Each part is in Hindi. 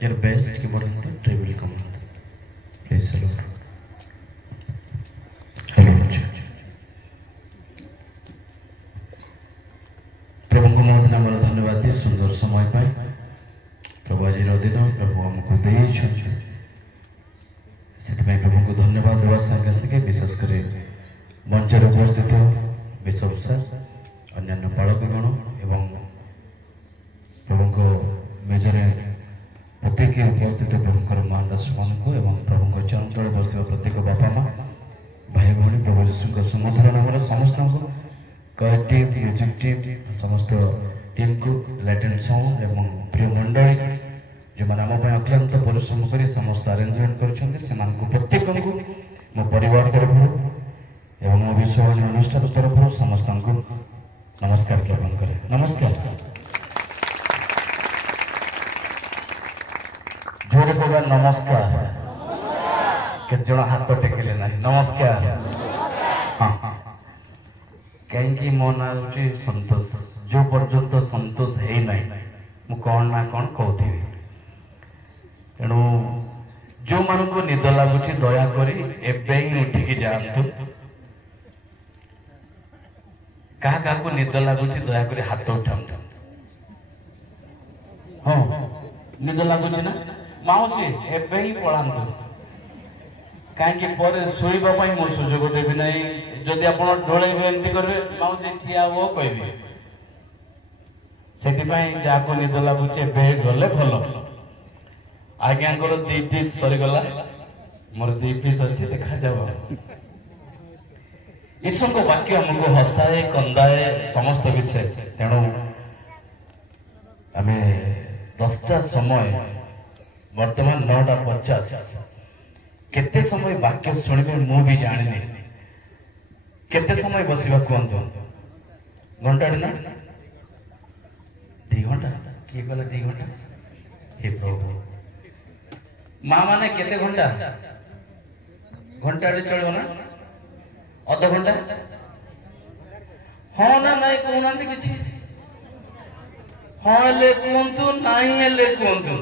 your best keyboard hunter, treble command. Please salute. Hello. प्रभु को मध्य मोर धन्यवाद दिए सुंदर समय पाए प्रभु आज दिन प्रभु आमको दे प्रभु को धन्यवाद देवा संगे संगे विशेषकर मंचर उपस्थित बिशप सर अन्य पालकगण एवं प्रभु को मेजर प्रत्येक उपस्थित प्रभुकर महान दास मान को एवं प्रभु चरण तले बस प्रत्येक बापा माँ भाई भौणी प्रभु जीशु सुमधुर नाम समस्त टीम म्यूजिक टीम समस्त टीम को लाइट साउंड एवं प्रिय मंडली जो मैंने आम अक्लांत परिश्रम कर समस्त अरेंजमेंट कर प्रत्येक को मो परिवार तरफ एवं मो विश्व अनुष्ठान तरफ समस्त को नमस्कार ज्ञापन करे। नमस्कार जोर कह नमस्कार केत जन हाथ टेकिले ना नमस्कार हाँ कहीं मो ना हूँ संतोष जो पर्यंत संतोष है ना मु कौन ना कौन कहती तेणु जो मान को निद लगुच दयाकोरी एवं उठिकी जातु क्या निद लगुच दयाकोरी हाथ उठा हाँ निद लगुच ना माउसी एवं ही पढ़ातु कहीं शोवाई मो सुजोग देवी ना जदि आप डोल एमती करेंगे माउसी ठिया हो कह से जहाँ निद लगुचे गले भल आज्ञा दी पीस सरीगला मोर दी पीस अच्छी देखा जाओ ईश्वर को वाक्य हमको हसाए कंदाए समस्त विषय तेणु आम 10टा समय वर्तमान 9:50 केते समय वाक्य शुणे मु भी जानी केते समय बसवा कहतु घंटा ना 2 घंटा किए कहला 2 घंटा हे प्रभु माँ माने केते घंटा घंटा चलो ना अध घंटा हाँ ना नहीं कहना कि हाँ हेले कहतु नहीं हेले कहतु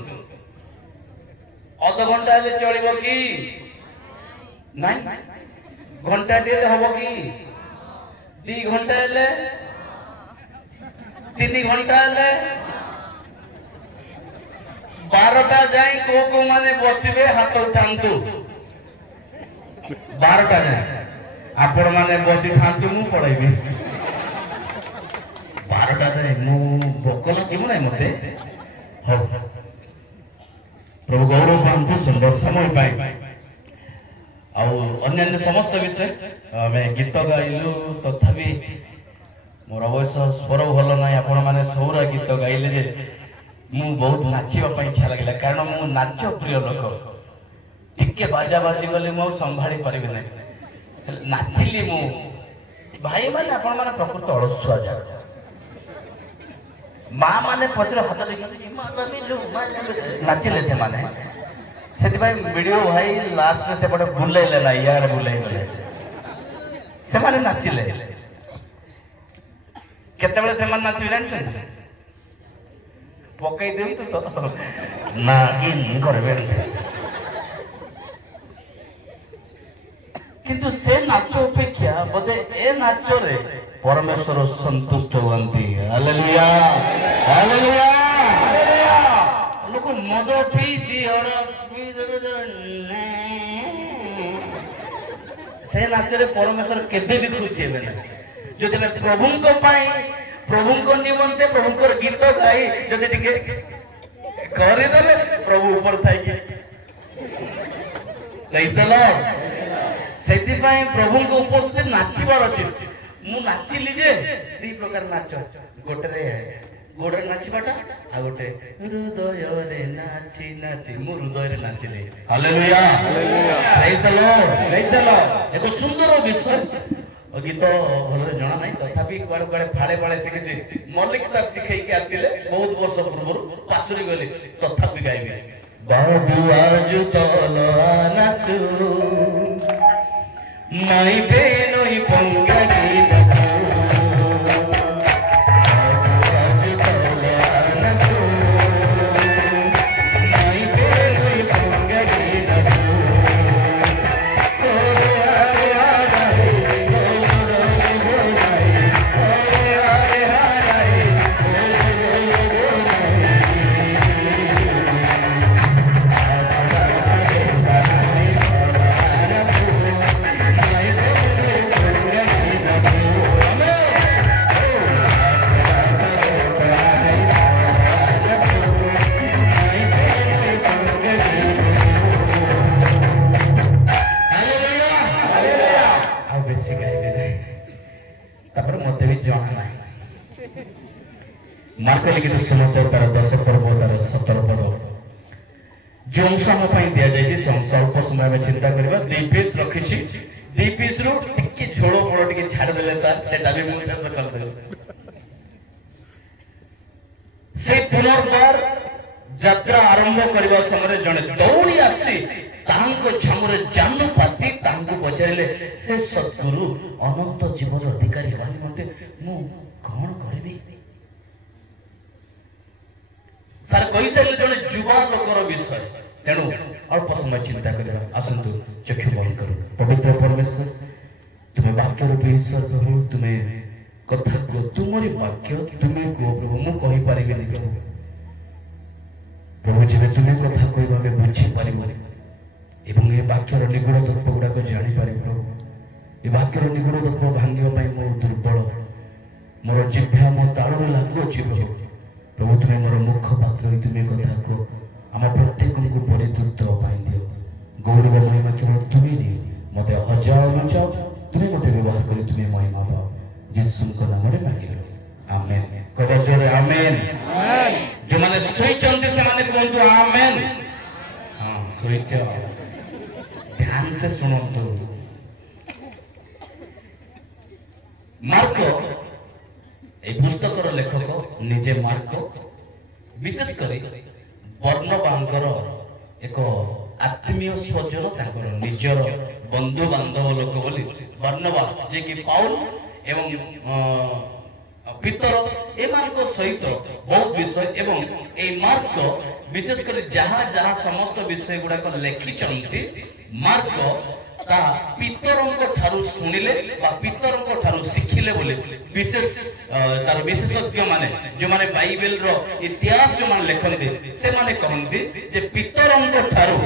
अध घंटा हेले चलो कि नहीं घंटा हम कि 2 घंटा हेले 3 घंटा हेले 12टा जाए को माने बसबे हाथ उठातु 12टा जाए आपण माने बसी थांतु मु पढ़ाइबे 12टा जाए मु बकल कि नहीं मते हो प्रभु गौरव पांतु सुंदर समय पाए अन्य समस्त विषय मैं गीत गाइलु तथापि मोर अवश्य स्वर भल ना आपण माने सौरा गीत गाइले जे मु बहुत नाचिबा इच्छा लगे कारण मु नाच प्रिय लोक टिके बाजा बाजी गले मु संभाली पारिबे नै नाचिली मु भाई माने आपण माने प्रकृत अलसुआ जा माँ माने पचर हाथ नाचिले से माने से वीडियो भाई लास्ट में सेपटे बुलेले ना यार बुले गले से माने नाचिले केतेबेले से माने नाचिले जानछन पकई देउ तो ना इन करबे किंतु से नाच अपेक्षा बोधे ए नाच रे परमेश्वर संतुष्ट होती। हालेलुया हालेलुया लोक मद पी दिहर से नाच रे परमेश्वर केबे भी खुशी हेबे ना जदि प्रभु को पाई प्रभु को निमंते प्रभु को गीत गाई जदि टिके करे देले प्रभु ऊपर थाई के लैसला सेति पाई प्रभु को उपस्थित नाचिबार अछि मु नाचिली जे दी प्रकार नाच गोटे रे गोटे नाचिबाटा आ गोटे हृदय रे नाची नाची मु हृदय रे नाचिली। Hallelujah hallelujah praise the lord praise the lord एक सुंदर विषय गीत भलरे जना नहीं तथापि कुआडे कुआडे फाड़े फाड़े शिखिछि मल्लिक सर शिखै के आतिले बहुत वर्ष पूर्व पासुरी गले तथापि गाइबे बाबू आज तल नाचु नाई बे नई पंगारी नाचु बाबू आज तल नाचु नाई मार्क लिखित सुमत तार 10 पर्व तार 17 पद जो अंश आम दिया जाए से अंश अल्प समय में चिंता करवा 2 पीस रखी 2 पीस रु टिके झोल फल टिके छाड़देले सर सेटा भी मुझे शेष करदे से पुनर्बार यात्रा आरंभ करबा समय जने दौड़ी आसी तांको छमुरे जानु पाती तांको पचारिले हे सद्गुरु अनंत जीवन अधिकारी वाली मते मु कोन करबी सर कहि साइले जने युवा लोकर विषय तेणु अल्प समय चिंता करबा आसंतु चक्षु बंद करू पवित्र परमेश्वर तुम्हें वाक्य रूपी ईश्वर प्रभु तुम्हें कथा को तुमरी वाक्य तुम्हें को प्रभु मु कहि परिबे नि प्रभु प्रभु जेबे तुम्हें कथा कहबा में बुझी परिबो एवं ये वाक्यर निगूढ़ तत्व गुड़ाक जानी पारि प्रभु ये वाक्यर निगूढ़ तत्व भांगे मो दुर्बल मोर जिभ्या मो ताड़ू लागुअछि प्रभु प्रभु तुम्हें मोर मुख पात्र तुम्हें कथा को आम प्रत्येक को परितृप्त दियो गौरव महिमा केवल तुम्हें नहीं मते हजार बचाओ तुम्हें मते व्यवहार कर तुम्हें महिमा पाओ यीशु के नाम रे मांगिलो आमेन कह जोरे आमेन जो माने सोई चंदे से माने कहंतु आमेन हां सोई ध्यान से सुनो तो मार्क ए पुस्तकर लेखक निजे मार्क विशेष कर बर्नबांकर एक आत्मीय स्वजन ताकर निजर बंधु बांधव लोक बोली बर्नबास जे कि पाउल एवं पितर एमानक सहित बहुत विषय एवं ए मार्क विशेष कर जहाँ जहाँ समस्त विषय गुड़ाक लिखी मार्क ता पितरंक ठारू सुनिले बा पितरंक ठारू शिखिले बोले विशेष तार विशेषज्ञ माने जो माने बाइबल रो इतिहास जो माने लेखन्ते से माने कहन्ते जे पितरंक ठारू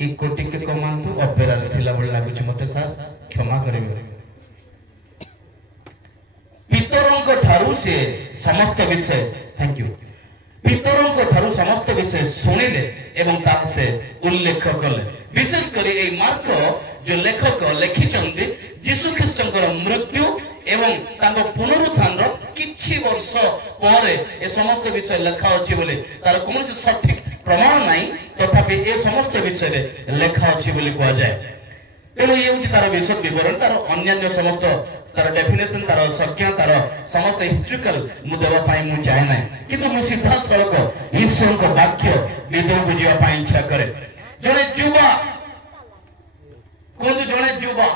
ई कोटि के कमांतु अपेरा थिला बोल लागु छ मते सर क्षमा करिवे पितरंक ठारू से समस्त विषय थैंक यू पितरंक ठारू समस्त विषय सुनिले एवं ता से उल्लेख कले विशेष कर ए मार्क जो लेखक लिखिचंती यीशु ख्रीष्टकर मृत्यु एवं तांको पुनरुत्थान रो किछि वर्ष परे ए समस्त विषय लेखा अछि बोले तार कोन से सठिक प्रमाण नाही तथापि ए समस्त विषय रे लेखा अछि बोली कहआ जाय तेणु ये उछि तार विषय विवरण तार अन्य समस्त तार डेफिनेशन तार संज्ञा तार समस्त हिस्ट्रिकल मु देवा पाई मु चाहे नाही किंतु मु सीधा सड़क ईश्वर को वाक्य विदो बुझिया पाई इच्छा करे जने जुबा कोन जने जुबा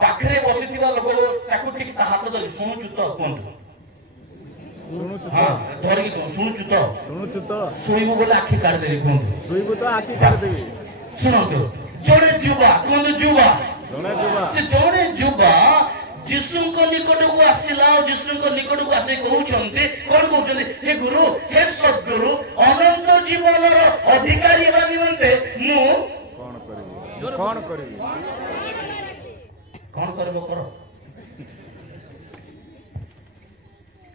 पाखरे बसिथिबा लोक ताकू ठीक ता हाथ धरि सुनुचु त कोन सुनुचु हां धरि को सुनुचु त सोइबो बोले आखि काट देबी कोन सोइबो तो आखि काट देबी सुनो तो जने जुबा कोन जुबा से जने जुबा यीशु को निकट को आसिला यीशु को निकट को आसे कहउछन्ते कोन कहउछन्ते हे गुरु हे सद्गुरु अनंत जीवन रो अधिकारी हेबा निमंते मु कोन करबो करो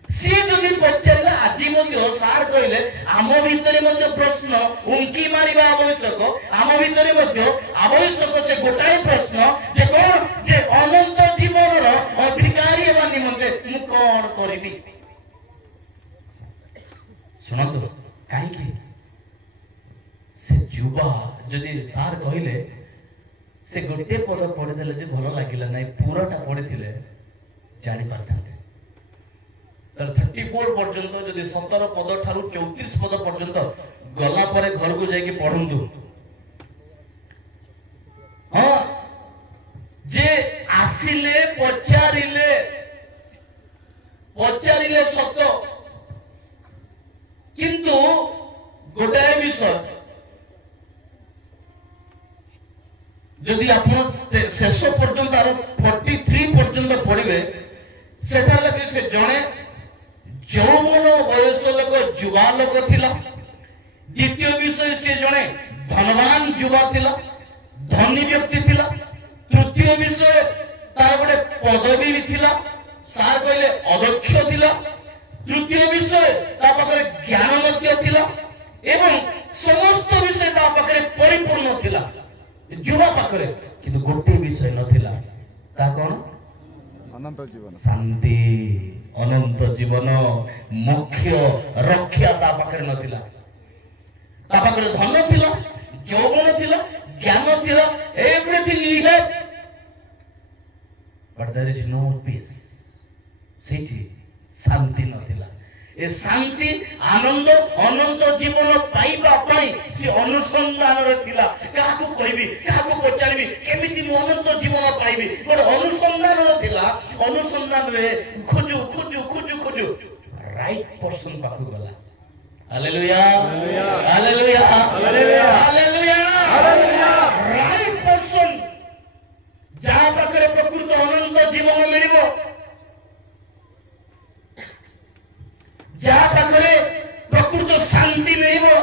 सी जदि पचला आजि मध्य सार कहले आम भितरे मध्य प्रश्न उंकी मारिबा आवश्यक आम भितरे मध्य आवश्यक से गोटाए प्रश्न जे कोन जे अनंत जीवन रो अधिकारी हेबा निमंते मु कोन करबी सुनतो काई कि से जुबा जदि सार कहले से गोटे पद पढ़ी देले जे भलो लागिला नै पूराटा पढ़िथिले जानि पारथांते तर 34 पर्यंत जदि 17 पद ठारू 34 पद पर्यंत गला परे घर को जाके पढुंदु हां जे आसिले पचारिले सत किंतु गोटाए विषय जदि आपण शेष पर्यंत 43 पर्यंत पढ़िबे सेटा लगे से जणे यौवन वयस लोक युवा लोक थिला द्वितीय विषय से जणे धनवान युवा थिला धनी व्यक्ति थिला तृतीय विषय तार गोटे पदवी थिला सार कहले अदक्ष थिला तृतीय विषय ता पाखरे ज्ञान मध्य थिला एवं समस्त विषय ता पाखरे परिपूर्ण थिला युवा पाखरे किंतु गोटे विषय नथिला ता कोन अनंत जीवन शांति अनंत जीवन मुख्य रक्षा ता पाखरे नथिला ता पाखरे धन थिला यौवन थिला ज्ञान थिला everything he had but there is no peace सेठी शांति नथिला ए शांति आनंद अनंत जीवन पाइबा पाई से अनुसंधान रे थिला काकू कहबी काकू पचारबी केमिति मु अनंत जीवन पाइबी बट अनुसंधान रे थिला अनुसंधान रे खोजु खोजु खोजु खोजु राइट पर्सन पाखु गला hallelujah hallelujah hallelujah hallelujah hallelujah right person जहां पाखरे प्रकृत अनंत जीवन मिलिबो जहाँ पाखरे प्रकृत शांति मिलिबो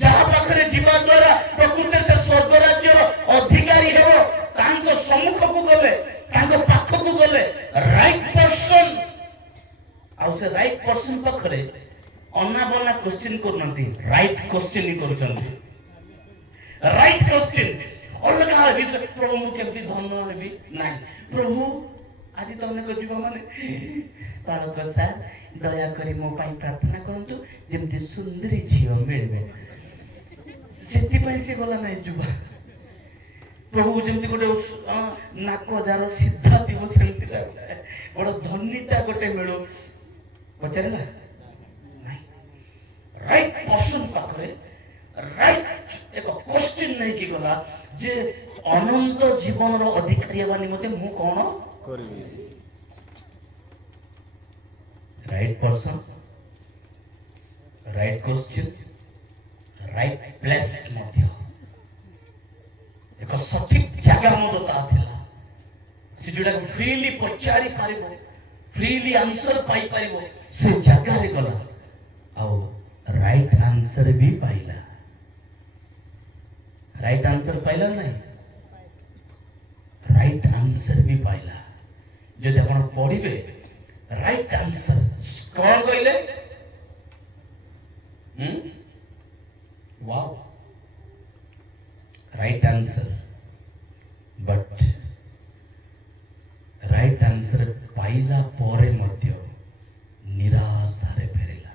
जहाँ पाखरे जीवा द्वारा प्रकृत से स्वर्ग राज्यर अधिकारी हेबो तांको सम्मुख को गले तांको पाख को गले राइट पर्सन आउ से राइट पर्सन पाखरे अना बना क्वेश्चन करनती राइट क्वेश्चन ही करछन्ती राइट क्वेश्चन अलगा विषय प्रभु मु केमती धन हेबी नाही प्रभु आज तने को जीवा माने पालक सर दया करी मो पाई प्रार्थना करंतु जेमती सुंदरी झियो मिलबे सेति पई से गला नै जुबा प्रभु जेमती गोटे नाको दारो सिद्धा दिवो सेमती बड़ धन्यता गोटे मिलो पचरेला नै राइट पर्सन पाखरे राइट एक क्वेश्चन नै की गला जे अनंत जीवन रो अधिकारी बानी मते मु कोन करबी right person right question right place मध्य एक सठिक जगह मदता थिला से जोटा फ्रीली पचारि पारिबो फ्रीली आंसर पाई पाइबो से जगह रे गला आउ राइट आंसर भी पाइला राइट आंसर पाइला नहीं राइट आंसर भी पाइला जदि आपण पढिबे राइट आंसर कौन कहले wow right answer but right answer पाइला परे मध्य निराशा रे फेरिला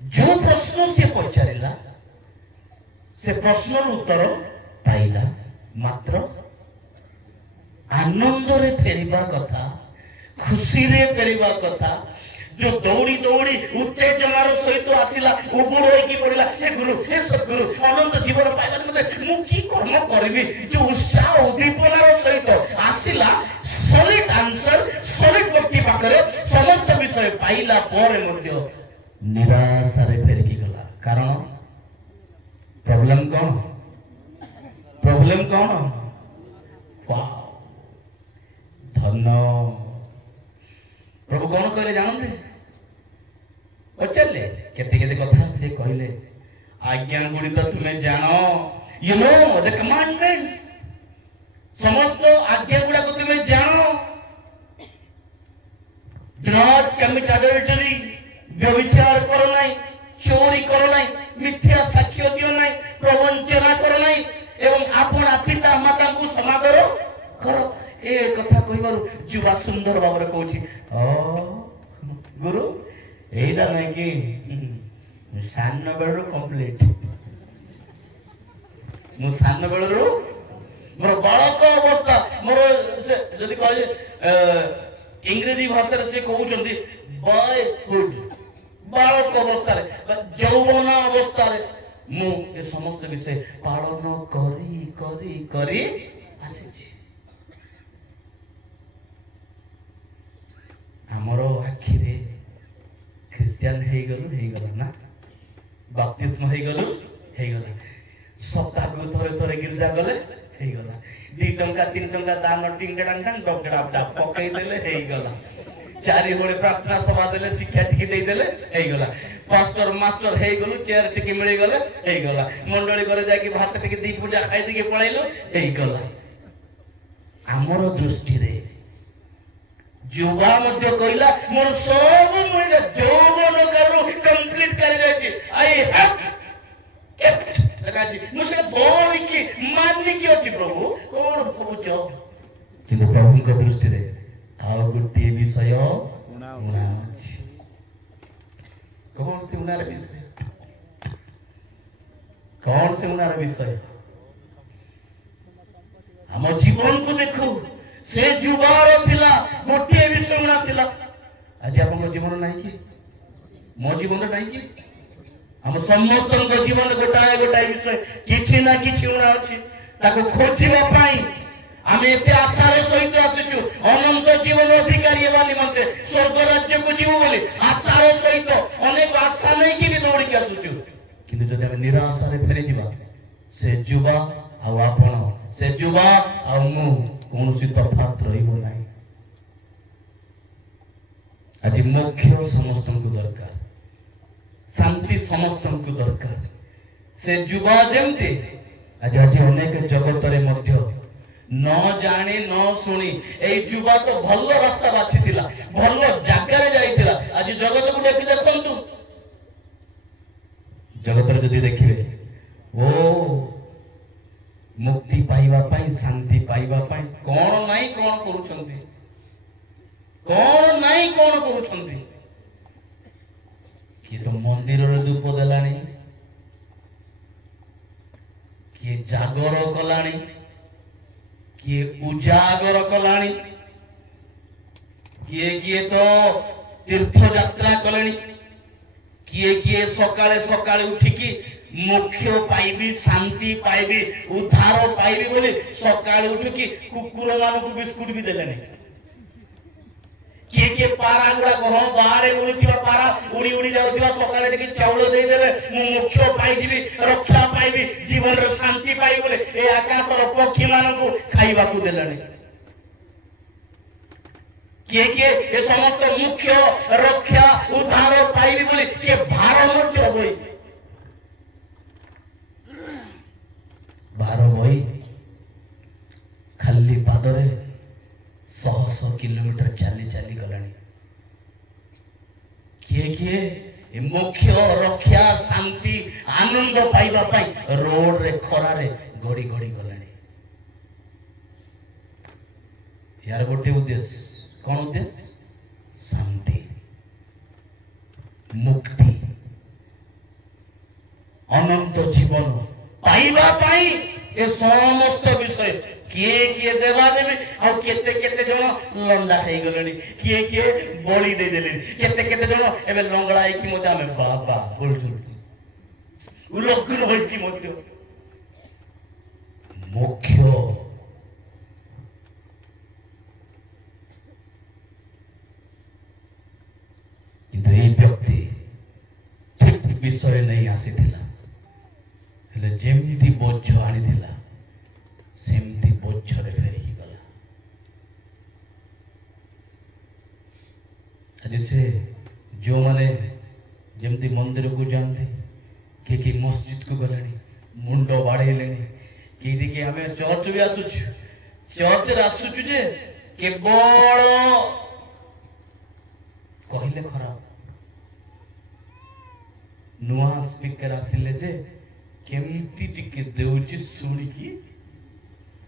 जो प्रश्न से पचारिला से प्रश्न उत्तर पाइला मात्र आनंद रे फेरिबा कथा खुशी रे फेरिबा कथा जो दौड़ी दौड़ी उत्तेजनार सहित आसिला उबुर होई पड़िला हे गुरु हे सद्गुरु अनंत जीवन पाइला मते मु की कर्म करबी जो उत्साह उद्दीपनार सहित आसिला सॉलिड आंसर सॉलिड व्यक्ति पाखरे समस्त विषय पाइला परे मध्य निराशा रे फेरकी गला कारण प्रॉब्लम कौन वाह धन प्रभु कौन कहले जानते पचारे केते केते कथा से कहले आज्ञा गुड़ी तो तुम्हें जानो यू नो द कमांडमेंट्स समस्त आज्ञा गुड़ा को तुम्हें जानो डू नॉट कमिट अडल्टरी व्यभिचार करो नहीं चोरी करो नहीं मिथ्या साक्ष्य दियो नहीं प्रवंचना करो नहीं एवं आपना पिता माता को समादर करो ए कथा कहिबारु जुवा सुंदर बाबरे कहूची गुरु एइदा नै कि सान्न बेलरो कंप्लीट मु सान्न बेलरो मोर बालक अवस्था मोर जदि कहे इंग्रेजी भाषा रे से कहउचंदी बॉयहुड बालक अवस्था रे यौवन अवस्था रे मु ए समस्त विषय पालन करी करी करी आसी हमरो आखि रे क्रिश्चियन हे गलो ना बाप्तिस्म हे गलो सप्ताह को थोड़े थोड़े गिरजा गले हे गला 2 टंका 3 टंका दान टिंग डंग डंग डॉक्टर आपडा पकई देले हे गला 4 होले प्रार्थना सभा देले शिक्षा टिके दे देले हे गला पास्टर मास्टर हे गलो चेयर टिके मिली गले हे गला मंडली करे जाकी भात टिके दी पूजा खाई दिके पळाइलो हे गला हमरो दृष्टि रे जुवा मध्य कहला मोर सब मुइला जौवन करू कंप्लीट कर जाची आई हैव केप्ट राजी मुसे बोल की माननी की अछि प्रभु कोन प्रभु जो किंतु प्रभु का दृष्टि रे आउ गोटे विषय कौन से उनार विषय कौन से उनार विषय हम जीवन को देखो से जुबार थिला गोटे विषय उना थिला आज आपन जीवन नहीं कि मो जीवन नहीं कि हम समस्त जीवन गोटाए गोटाए विषय किछि ना किछि उना अछि ताको खोजिबा पई आमे एते आशार सहित आसुछु अनंत जीवन अधिकारी हेबा निमंते स्वर्ग राज्य को जीव बोली आशार सहित अनेक आशा नै कि दौड़ी के आसुछु किंतु जदि हम निराशा रे फेरि जिबा से जुबा आ आपण से जुबा आ मु कोनोसी तफात रहिबो नाही आज मोक्ष समस्त को दरकार शांति समस्त को दरकार से जुबा जेमते आज आज अनेक जगत रे मध्य न जाने न सुनी ए जुबा तो भलो रास्ता बाछि थिला भलो जागा रे जाइतिला आज जगत को देखि देखंतु जगत रे जदी देखिबे ओ मुक्ति पाइबा पई शांति पाइबा पई कोन नाही कोन करूछंती कोन नाही कोन करूछंती कि तो मंदिर रे धूप देलानी कि जागर कलानी किए उजागर कलानी किए तो तीर्थ यात्रा कलेनी किए सकाळे सकाळे उठिकी मोक्ष पाइबी शांति पाइबी उद्धार पाइबी बोली सकाळे उठिकी कुकुर मानकु बिस्कुट भी देलेनी किए पारा गुड़ा कहो बाहर उड़ुथिबा पारा उड़ी उड़ी जाउथिबा सकाळे टिके चाउल देई देले मु मोक्ष पाइ जीवी रक्षा पाइबी जीवन रो शांति पाइ बोले ए आकाश रो पक्षी मानकु खाइबा को देलानी किए ए समस्त मुख्य रक्षा उद्धार पाइबी बोली के भार मध्य होई भार होई खाली पादरे 100 किलोमीटर चली चली गलानी किए मोक्ष रक्षा शांति आनंद पाइबा पाई रोड रे खरा रे गड़ी गड़ी गलानी यार गोटे उद्देश्य कौन उद्देश्य शांति मुक्ति अनंत जीवन पाइबा पाई ए समस्त विषय किए देवा देवी और केते केते जण लंडा हे गलेनी किए बळी दे देलेनी केते केते जण एबे लंगड़ा की मजा में बाबा बोलछु उलग्न होई की मध्य मुख्य इंदु ए व्यक्ति ठीक विषय नहीं आसीथिला हेले जेमती बोझ आनीथिला सेमती बोझरे फेरी गला आज से जो माने जेमती मंदिर को जानते कि मस्जिद को गलानी मुंडो बाड़ेलेनी कि दिके हमें चर्च भी आसुछु चर्च रे आसुछु जे केवल कहिले खराब नुआ स्पीकर आसिले जे केमती टिके देउची सुनी की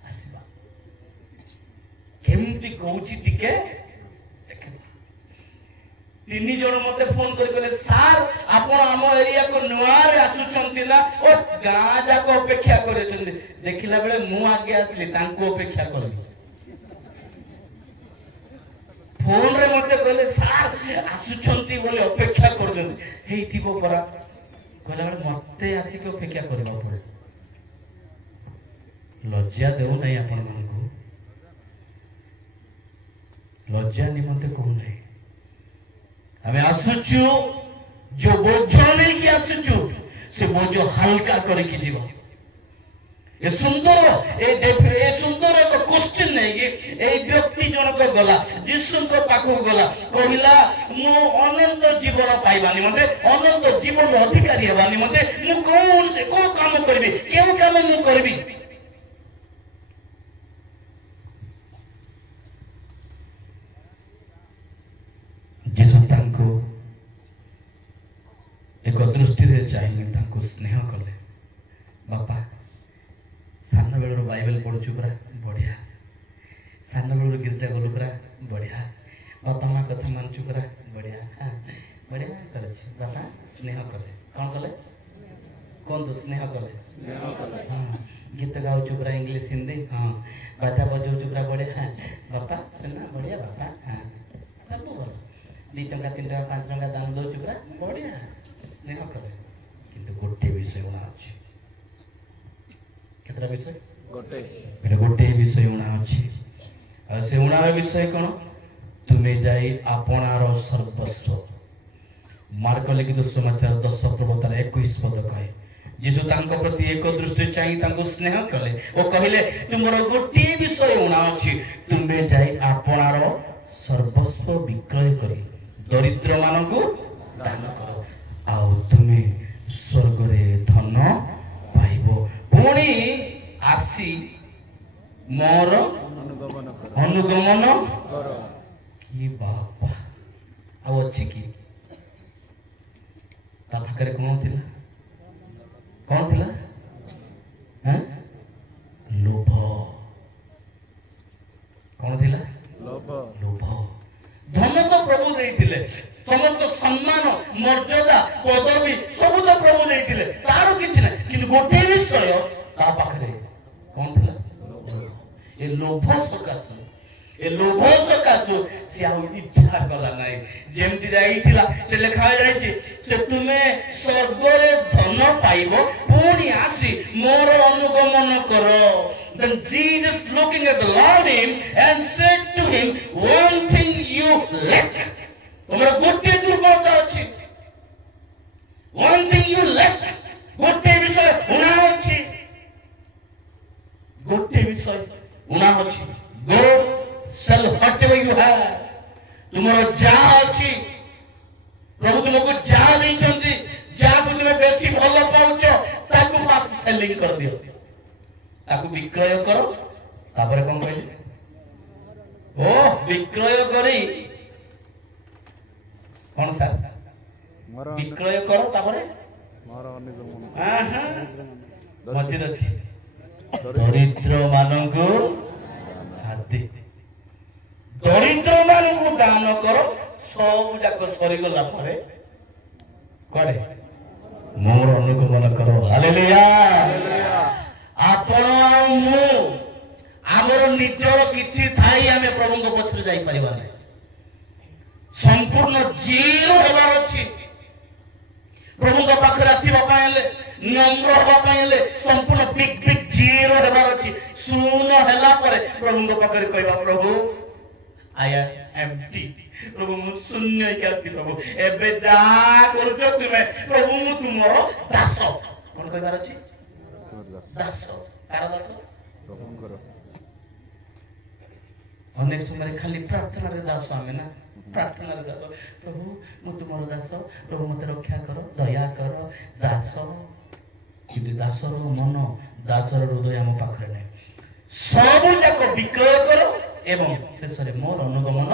आसीबा केमती कहूची टिके तीन जन मते फोन कर कहले सर आपण आम एरिया को नुआर आसुचंती ना ओ गां जाको अपेक्षा करछंती देखिला बेले मु आगे आसली तांको अपेक्षा करली फोन रे मते कहले सर आसुचंती बोले अपेक्षा करछंती हेइथिबो परा कहला बेले मते आसी को अपेक्षा करबा पड़े लज्जा देउ नै आपण मानको लज्जा निमंते कहू नै हमें आसुचु जो बोझ नहीं कि आसुचु से बोझ हल्का करके जीव ए सुंदर ए सुंदर एक क्वेश्चन नहीं कि ए व्यक्ति जनक गला जिसु को पाखो गला कहिला मु अनंत जीवन पाइबा निमंते अनंत जीवन अधिकारी हेबा निमंते मु कोन से को काम करबी केउ काम मु करबी जिसु तांको एक दृष्टि रे चाहिए तांको स्नेह कले बापा सान बेलर बाइबल पढुछु पुरा बढ़िया सान बेलर गिरजा गलु पुरा बढ़िया बापा माँ कथा मानचु परा बढ़िया हाँ बढ़िया करे बापा स्नेह कले कौन कले कौन तो स्नेह कले हाँ गीत गाओ चुपरा इंग्लिश हिंदी हाँ बाजा बजाओ चुपरा बढ़िया हाँ बापा सुना बढ़िया बापा हाँ सब बोल 2 टंका 3 टंका 5 टंका दाम दो चुपरा बढ़िया स्नेह कले किंतु गोटे विषय उणा अछि केतरा विषय गोटे विषय उणा अछि आ से उणार विषय कोन तुम्हें जाई आपणार सर्वस्व मार्क लिखित समाचार 10 प्रवक्तार 21 पद कहे यीशु तांको प्रति एक दृष्टि चाहि तांको स्नेह कले ओ कहिले तुमरो गोटे विषय उणा अछि तुम्हें जाई आपणार सर्वस्व विक्रय करी दरिद्र मानकु दान करो आउ तुमे स्वर्ग रे धन पाइबो पुणी आसी मोर अनुगमन करो कि बापा आउ अछि कि ता पाखरे कोन थिला हैं लोभ कोन थिला लोभ धन तो प्रभु देइतिले समस्त सम्मान मर्यादा पदवी सब तो प्रभु देइतिले तारो किछ नै किंतु गोटे विषय ता पाखरे कोन थिला ए लोभ सकासु से आउ इच्छा कला नाही जेमति जाईतिला से लिखा जाईछि से तुमे स्वर्ग रे धन पाइबो पुणी आसी मोर अनुगमन करो then Jesus looking at the Lord him and said to him one thing you lack तोमरा गोटे दुर्बलता अछि one thing you lack गोटे विषय उना अछि गोटे विषय उना अछि go sell whatever you have तुमरो जा अछि प्रभु तुमको जा दैछन्ती जा तुमे बेसी भलो पाउछो ताकू पास सेलिंग कर दियो ताकू विक्रय करो तापर कोन कहले ओ विक्रय करी कोन सा विक्रय करो तापर मोर अनुगमन आहा मजिर अछि दरिद्र मानंगु आदि दरिद्र मानंगु दान करो सब जाक सरी गला परे करे मोर अनुगमन करो हालेलुया आपण मु आमर निजर किछि थाई आमे प्रभु को पछरे जाई परिबा नै संपूर्ण जीरो हेबार अछि प्रभु को पाखरे आसीबा पाएले नम्र होबा पाएले संपूर्ण बिग बिग जीरो हेबार अछि शून्य हेला परे प्रभु को पाखरे कहबा प्रभु आई एम एम्प्टी प्रभु मु शून्य कासी प्रभु एबे जा करछो तुमे प्रभु मु तुमरो दास कोन कहबार अछि दास कार दास प्रभु करो अनेक समय खाली प्रार्थना रे दास आमे ना प्रार्थना रे दास प्रभु मु तुमरो दास प्रभु मते रक्षा करो दया करो दास कि दासर मन दासर हृदय हम पाखरे नै सब जाको विक्रय करो एवं शेष रे मोर अनुगमन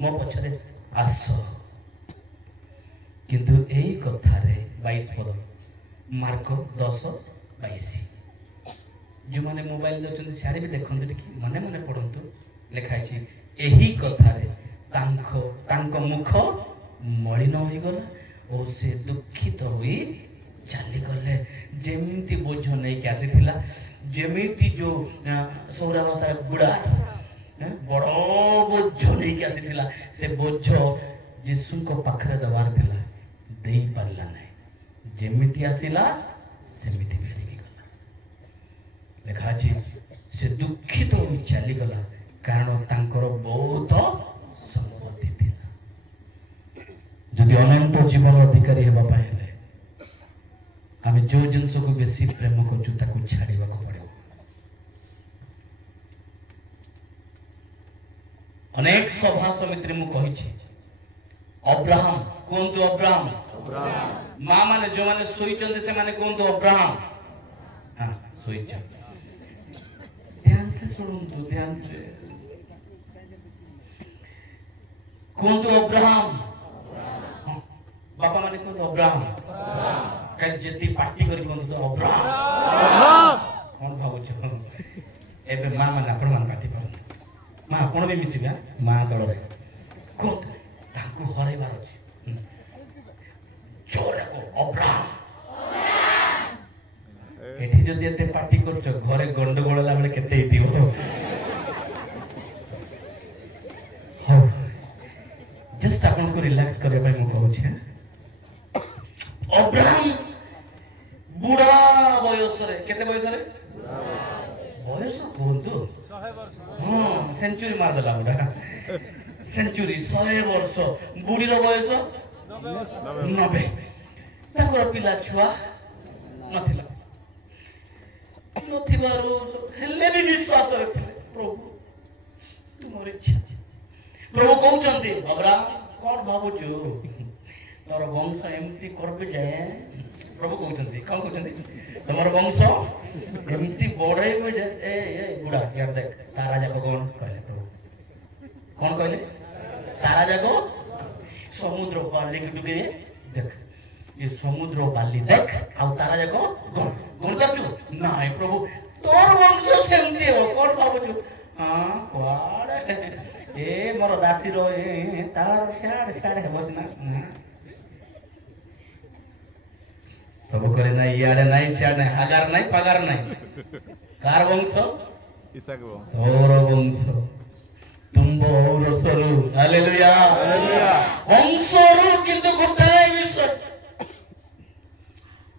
मो पछरे आस किंतु एई कथा रे 22 पद मार्क 10:22 जो माने मोबाइल दचन सारे भी देखन कि मने मने पढंतु लिखाई छी एही कथा रे तांको मुख मलिन होई गला ओ से दुखित होई चाली गले जेमिति बोझ नै के आसीथिला जेमिति जो सौरा भाषा गुडा बड़ बोझ नै के आसीथिला से बोझ यीशु को पाखरे दबार दिला देई पारला नै जेमिति आसीला सेमिति फेरी गला देखा छी से दुखित होई चाली गला कारण तांकर बहुत संपत्ति थिला जदि अनंत जीवन अधिकारी हेबा पाइले आमे जो जिनस को बेसी प्रेम करछु ताकू छाड़ीबा को पड़े अनेक सभा समिति मु कहि छी अब्राहम कोन तो अब्राहम मां माने जो माने सोई चंदे से माने कोन तो अब्राहम हां सोई चंद ध्यान से सुनो तो ध्यान से कोन तो अब्राहम बापा माने कोन तो अब्राहम कल जति पार्टी करी कोन तो अब्राहम कोन भाबु छ एबे मां माने आपण मान पार्टी कर मां कोन भी मिसिबा मां दळ रे ତାକୁ ହରେଇବାର ଅଛି। ଅବ୍ରାହମ ଏଠି ଯଦି ଏତେ ପାର୍ଟି କରୁଛ ଘରେ ଗଣ୍ଡଗୋଳ ହେଲା ବେଳେ କେତେ ହେଇଥିବ। ହଉ ଜଷ୍ଟ ଆପଣଙ୍କୁ ରିଲାକ୍ସ କରିବା ପାଇଁ ମୁଁ କହୁଛି। ଅବ୍ରାହମ ବୁଢା ବୟସରେ, କେତେ ବୟସରେ? ବୟସ କୁହନ୍ତୁ, ହଁ ସେଞ୍ଚୁରୀ ମାରିଦେଲା ବୁଢା, ସେଞ୍ଚୁରୀ 100 ବର୍ଷ, ବୁଢୀର ବୟସ 90। ତାଙ୍କର ପିଲା ଛୁଆ ନଥିବାରୁ ହେଲେ ବି ବିଶ୍ୱାସରେ ଥିଲେ, ପ୍ରଭୁ ତୁମର ଇଚ୍ଛା। ପ୍ରଭୁ କହୁଛନ୍ତି ଅବ୍ରାହମ କଣ ଭାବୁଛୁ ତୋର ବଂଶ ଏମିତି କରବେ ଯେ, ପ୍ରଭୁ କହୁଛନ୍ତି କଣ କହୁଛନ୍ତି ତମର ବଂଶ ଏମିତି ବଢେଇବେ ଯେ। ଏ ବୁଢା ଇଆଡେ ଦେଖ, ତାରା ଯାକ କଣ କହିଲେ ପ୍ରଭୁ? କଣ କହିଲେ? ତାରା ଯାକ ସମୁଦ୍ର ବାଲିକି ଟିକେ ଦେଖ, ଏ ସମୁଦ୍ର ବାଲି ଦେଖ ଆଉ ତାରା ଯାକ ଗଣ କରୁଛୁ। ନାଇଁ ପ୍ରଭୁ ତୋର ବଂଶ ସେମିତି ହବ, କଣ ଭାବୁଛୁ? ହଁ କୁଆଡେ ଏ ମୋର ଦାସୀର ତାର ସିଆଡେ ସିଆଡେ ହେବ ସିନା। ପ୍ରଭୁ କରେ ନାଇଁ, ଇଆଡେ ନାଇଁ ସିଆଡେ ନାଇଁ, ହାଗାର ନାଇଁ ପାଗାର ନାଇଁ। କାର ବଂଶ? ତୋର ବଂଶ ତୁମ୍ବ ଔରସରୁ। ହାଲେଲୁୟା ବଂଶରୁ କିନ୍ତୁ ଗୋଟାଏ ବିଷୟ,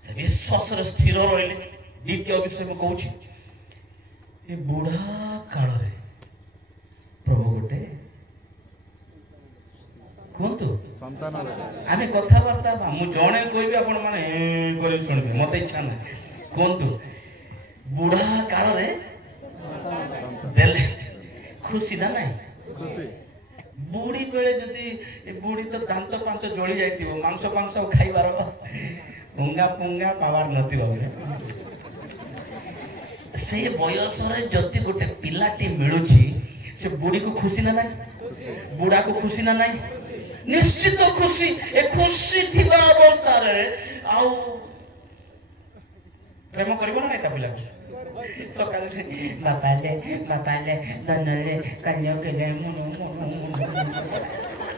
ସେ ବିଶ୍ୱାସରେ ସ୍ଥିର ରହିଲେ। ଦ୍ୱିତୀୟ ବିଷୟ ମୁଁ କହୁଛି, ଏ ବୁଢା କାଳରେ ପ୍ରଭୁ ଗୋଟେ କୁହନ୍ତୁ ଆମେ କଥାବାର୍ତ୍ତା ହେବା, ମୁଁ ଜଣେ କହିବି ଆପଣ ମାନେ କରି ଶୁଣିବେ, ମତେ ଇଚ୍ଛା ନାହିଁ। କୁହନ୍ତୁ ବୁଢା କାଳରେ ଦେଲେ ଖୁସି ନା ନାହିଁ? ବୁଢୀ ବେଳେ ଯଦି ବୁଢୀ ତ ଦାନ୍ତ ପାଞ୍ଚ ଜଳି ଯାଇଥିବ, ମାଂସ ଫାଂସ ଖାଇବାର ପୁଙ୍ଗା ପୁଙ୍ଗା ପାୱାର ନଥିବ। ସେ ବୟସରେ ଯଦି ଗୋଟେ ପିଲାଟି ମିଳୁଛି, ସେ ବୁଢୀକୁ ଖୁସି ନା ନାହିଁ? ବୁଢାକୁ ଖୁସି ନା ନାହିଁ? ନିଶ୍ଚିତ ଖୁସି। ଏ ଖୁସି ଥିବା ଅବସ୍ଥାରେ ଆଉ ପ୍ରେମ କରିବ ନା ନାଇଁ ତା ପିଲାକୁ? ସକାଳେ ବାପାଲେ ଧନଲେ କାନ୍ୟକେଲେ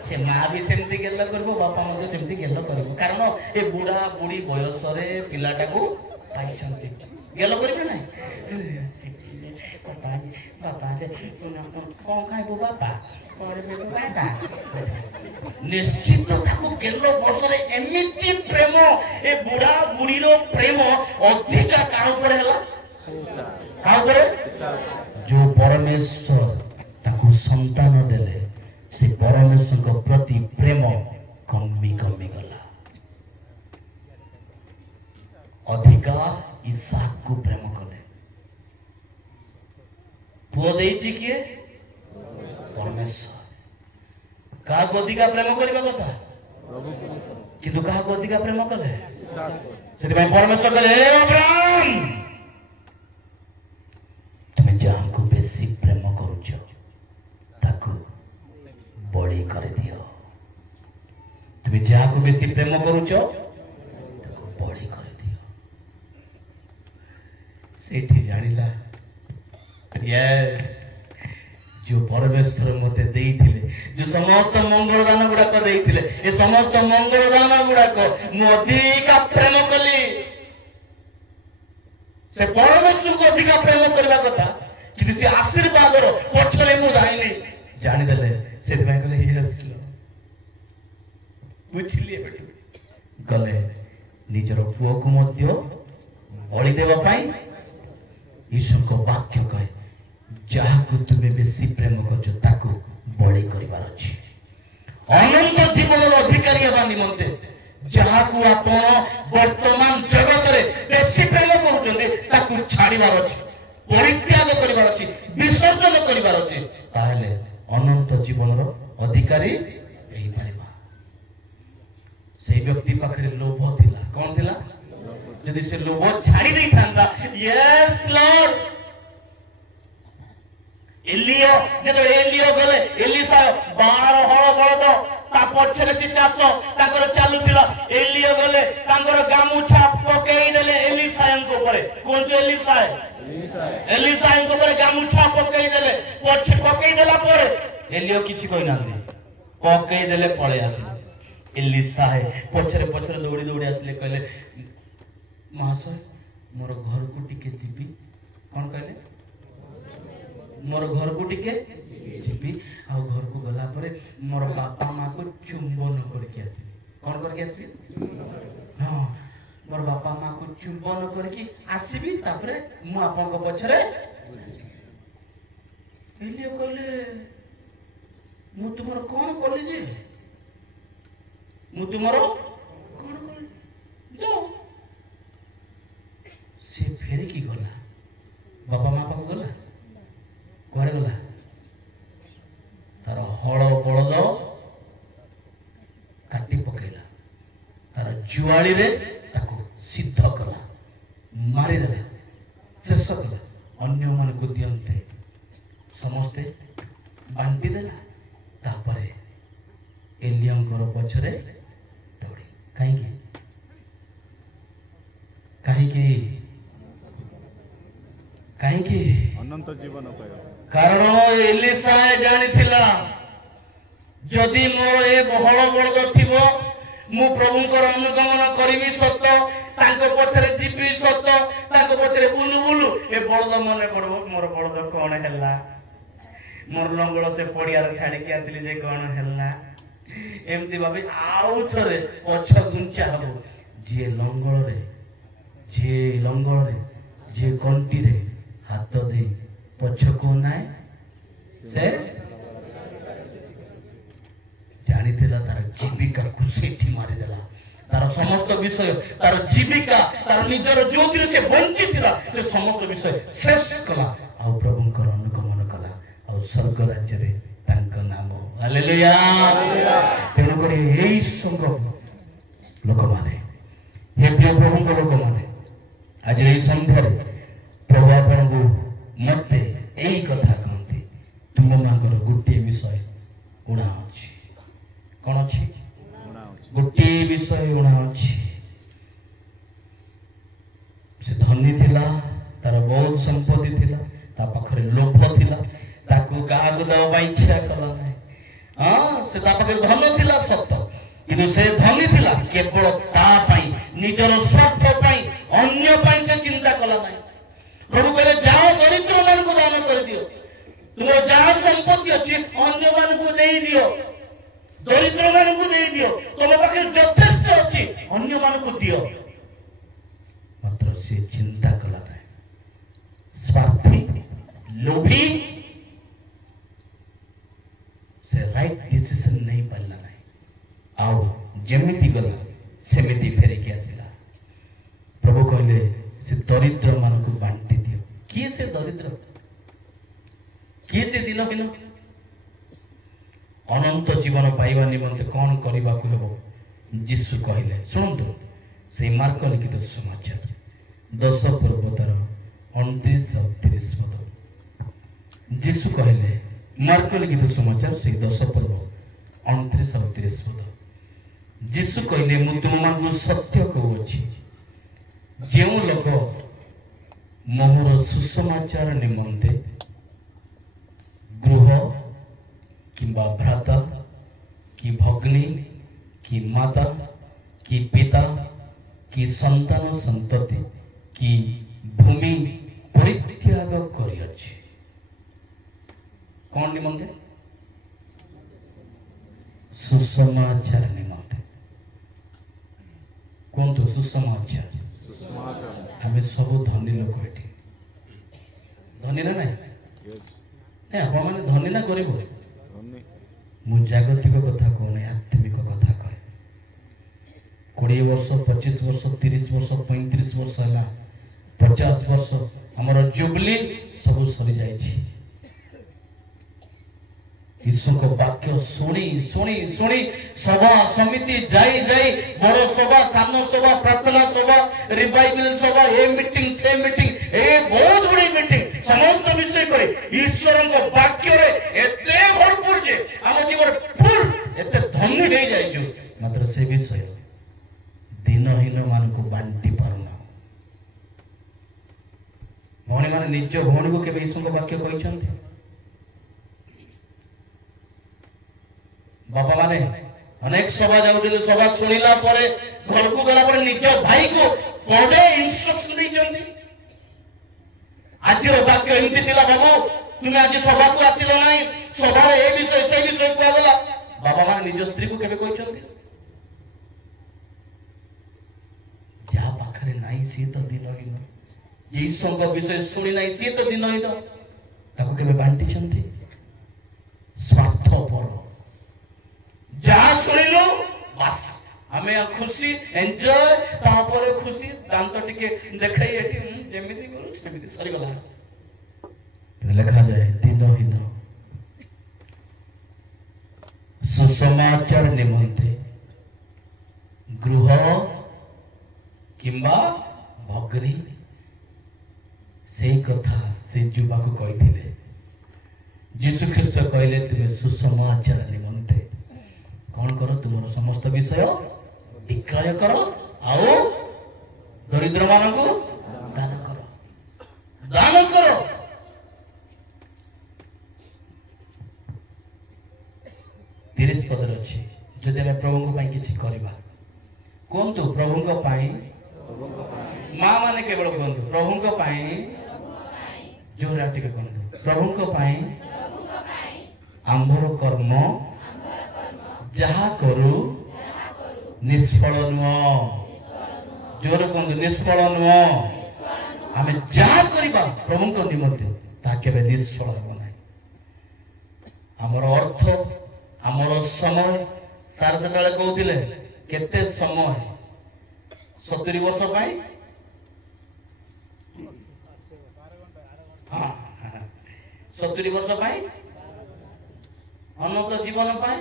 ସେ ମା ବି ସେମିତି ଗେଲ କରିବ, ବାପା ମଧ୍ୟ ସେମିତି ଗେଲ କରିବ। କାରଣ ଏ ବୁଢା ବୁଢୀ ବୟସରେ ପିଲାଟାକୁ ପାଇଛନ୍ତି, ଗେଲ କରିବେ ନାହିଁ? ବାପା କଣ ଖାଇବୁ ବାପା? ନିଶ୍ଚିତ ତାକୁ ଗେଲ ବର୍ଷରେ ଏମିତି ପ୍ରେମ, ଏ ବୁଢା ବୁଢୀର ପ୍ରେମ ଅଧିକା କାହା ଉପରେ ହେଲା? କାହା ଉପରେ? ଯୋଉ ପରମେଶ୍ୱର ତାକୁ ସନ୍ତାନ ଦେଲେ, ସେ ପରମେଶ୍ୱରଙ୍କ ପ୍ରତି ପ୍ରେମ କମି କମି ଗଲା। ଅଧିକା ଇସାକକୁ ପ୍ରେମ କଲେ। ପୁଅ ଦେଇଛି କିଏ? ପରମେଶ୍ୱର। କାହାକୁ ଅଧିକା ପ୍ରେମ କରିବା କଥା? କିନ୍ତୁ କାହାକୁ ଅଧିକା ପ୍ରେମ କଲେ? ସେଥିପାଇଁ ପରମେଶ୍ୱର କହିଲେ, ହେ ଅବ୍ରାହମ, ତୁମେ ଯାହାକୁ ବେଶୀ ପ୍ରେମ କରୁଛ ତାକୁ ବଳି କରିଦିଅ। ତୁମେ ଯାହାକୁ ବେଶୀ ପ୍ରେମ କରୁଛ ତାକୁ ବଳି କରିଦିଅ। ସେଇଠି ଜାଣିଲା, ଯୋଉ ପରମେଶ୍ୱର ମତେ ଦେଇଥିଲେ, ଯୋଉ ସମସ୍ତ ମଙ୍ଗଳ ଦାନ ଗୁଡାକ ଦେଇଥିଲେ, ଏ ସମସ୍ତ ମଙ୍ଗଳ ଦାନ ଗୁଡାକ ମୁଁ ଅଧିକା ପ୍ରେମ କଲି। ସେ ପରମେଶ୍ୱରକୁ ଅଧିକା ପ୍ରେମ କରିବା କଥା, କିନ୍ତୁ ସେ ଆଶୀର୍ବାଦର ପଛରେ ମୁଁ ଯାଇନି। ଜାଣିଦେଲେ, ସେଥିପାଇଁ କହିଲେ ଇଏ ଆସିଲ, ବୁଝିଲି। ଏବେ ଗଲେ ନିଜର ପୁଅକୁ ମଧ୍ୟ ବଳି ଦେବା ପାଇଁ। ଈଶ୍ୱରଙ୍କ ବାକ୍ୟ କହେ, ଯାହାକୁ ତୁମେ ବେଶୀ ପ୍ରେମ କରୁଛ ତାକୁ ବଳି କରିବାର ଅଛି। ଅନନ୍ତ ଜୀବନର ଅଧିକାରୀ ହେବା ନିମନ୍ତେ ଯାହାକୁ ଆପଣ ବର୍ତ୍ତମାନ ଜଗତରେ ବେଶୀ ପ୍ରେମ କରୁଛନ୍ତି ତାକୁ ଛାଡ଼ିବାର ଅଛି, ପରିତ୍ୟାଗ କରିବାର ଅଛି, ବିସର୍ଜନ କରିବାର ଅଛି। ତାହେଲେ ଅନନ୍ତ ଜୀବନର ଅଧିକାରୀ ହେଇପାରିବା। ସେଇ ବ୍ୟକ୍ତି ପାଖରେ ଲୋଭ ଥିଲା। କଣ ଥିଲା? ଯଦି ସେ ଲୋଭ ଛାଡ଼ି ଦେଇଥାନ୍ତା, ୟେସ୍ ଲର୍ଡ, ଏଲିଓ ଯେତେବେଳେ ଏଲିଓ ଗଲେ, ଏଲିସା 12 ହଳ ବଳଦ ତା ପଛରେ ସେ ଚାଷ ତାଙ୍କର ଚାଲୁଥିଲା। ଏଲିଓ ଗଲେ ତାଙ୍କର ଗାମୁଛା ପକେଇ ଦେଲେ ଏଲିସାଙ୍କ ଉପରେ। କୁହନ୍ତୁ ଏଲିସାଙ୍କ ଉପରେ ଗାମୁଛା ପକେଇ ଦେଲେ। ପଛେ ପକେଇ ଦେଲା ପରେ ଏଲିଓ କିଛି କହିନାହାନ୍ତି। पकई देले पळे आसिले एलिसा है पछरे पछरे दौड़ी दौड़ी आसिले कहले महाशय मोर घर को टिके जीबी कौन कहले मोर घर को टिके जीबी आ घर को गला परे मोर बापा मां को चुंबन करके आसिले कौन करके आसिले हां मोर बापा मां को चुंबन करके आसीबी तापरे मु आपन को पछरे एलिया कहले मु तुमर कौन कले जे मु तुमर कौन कले जाओ से फेरी की गला बाबा माँ पाक गला कुआड़े गला तार हल बलद काटी पकेला तार जुआली रे ताको सिद्ध कला मारिदेला शेष कला अन्य मान को दियंते समस्ते बांटी देला तापरे एलियंकर पछरे दौड़ी कहीं अनंत जीवन कारण एलिसा जानिथिला जदि मोर ए बहळ बळद थिबो मु प्रभुंकर अनुगमन करिवि सत तांको पछरे जीवी सत तांको पछरे बुलु बुलु ए बळद मने पड़बो मोर बळद कोन हैला मोर लंगळ से पड़ियार छाड़ी के आसिली जे कोन हैला एमती भाबी आउ थरे पछ गुंचा हबो जे लंगळ रे जे कंटी रे हाथ दे पछ को नाय से जानी थिला तार जीविका खुशी मारी देला तार समस्त विषय तार जीविका तार निजर जोगिर से वंचित थिला से समस्त विषय शेष कला आ प्रभुंकर अनुगमन कला आ स्वर्ग राज्य रे तांक नाम हालेलुया तेनु करे एई संग लोक माने हे प्रिय प्रभुंकर लोक माने आज एई संध्या रे प्रभु आपण को मते एई कथा कहते तुम मांगर गुटे विषय उणा अछि कोन अछि गुटे विषय उणा अछि से धनी थिला तार बहुत संपत्ति थिला ता पाखरे लोभ थिला ताकू कागु दवा इच्छा कला नै हां से ता पाखरे धन थिला सत्य किंतु से धनी थिला केवल ता पई निजर स्वार्थ पई अन्य पई से चिंता कला नै प्रभु कहले जाओ दरिद्र मान को दान कर दियो तुम जहां संपत्ति अछि अन्य मान को दे दियो दरिद्र मान को दे दियो तुम पाखे यथेष्ट अछि अन्य मान को दियो मात्र से चिंता कला नै स्वार्थी लोभी से राइट डिसीजन नहीं पाला नै आउ जेमिति गला सेमिति फेरे के आसिला प्रभु कहले से दरिद्र मान को बांटी दियो किए से दरिद्र किए से दिन बिन अनंत जीवन पाइबा निमंते कौन करबा को हेबो यीशु कहले सुनंतु से मार्क लिखित समाचार 10 पर्वतर 29 और 30 पद यीशु कहले मार्क लिखित समाचार से 10 पर्व 29 और 30 पद यीशु कहले मु तुम को सत्य कहूछि जेउ लोक मोहर सुसमाचार निमंते गृह किंबा भ्राता कि भग्नी कि माता कि पिता कि संतान संतति कि भूमि परित्याग करियछि कौन निमंते सुसमाचार निमंते कौन तो सुसमाचार हमें सब धनी लोक एठी धनी ना नहीं आपण माने धनी ना गरीब मु जागतिक कथा कहने आत्मिक कथा कहे 20 वर्ष 25 वर्ष 30 वर्ष 35 वर्ष हला 50 वर्ष हमर जुबली सब सरी जाई छी ईश्वर को वाक्य सुनी सुनी सुनी सभा समिति जाई जाई बड़ सभा सामना सभा प्रार्थना सभा रिवाइवल सभा ए मीटिंग से मीटिंग ए बहुत बड़ी मीटिंग समस्त विषय करे ईश्वर को वाक्य रे एते भरपूर जे हम जीवन फुल एते धन्य हो जाय जो मात्र से विषय दिनहीन मान को बांटी पारना भौणी माने निज भौणी को केबे ईश्वर को वाक्य कहिसंती बापा माने अनेक सभा जाउछे सभा सुनिला परे घर को गला परे निज भाई को पदे इंस्ट्रक्शन दैछन्ती आज वाक्य एमती थिला बाबू तुम आज सभा को आसिलो नाही सभा ए विषय से विषय को गला बाबा माने निज स्त्री को केबे कहछन्ती जा पाखरे नाही सी तो दिनहीन जे ईश्वर विषय शुणी नाही सी तो दिनहीन ताको केबे बांटी छन्ती स्वार्थपर जहाँ शुणिलु बस हमें खुशी एंजॉय तापर खुशी दांत टिके देखाई एठी जेमिति करू सेमिति सरी गला लिखा जाए दिनहीन सुसमाचार निमंते गृह किंबा भगरी से कथा से युवा को कही जीशु ख्रीष्ट कहले तुम्हें सुसमाचार निमंते कौन करो तुम समस्त विषय विक्रय करो आओ दरिद्र मान को दान करो तीस पदर अच्छी जदि आम प्रभु किसी करवा कहतु प्रभु माँ माने केवल कहतु प्रभु जोरा टिके कहतु प्रभु आंभर कर्म जहा करू निष्फल नुह जोर कहतु निष्फल नुह आम जहा करवा प्रभु निमंते ताके निष्फल हो ना आमर अर्थ आमर समय सार सका कहते केते समय 70 वर्ष पाई हाँ 70 वर्ष पाई अनंत जीवन पाई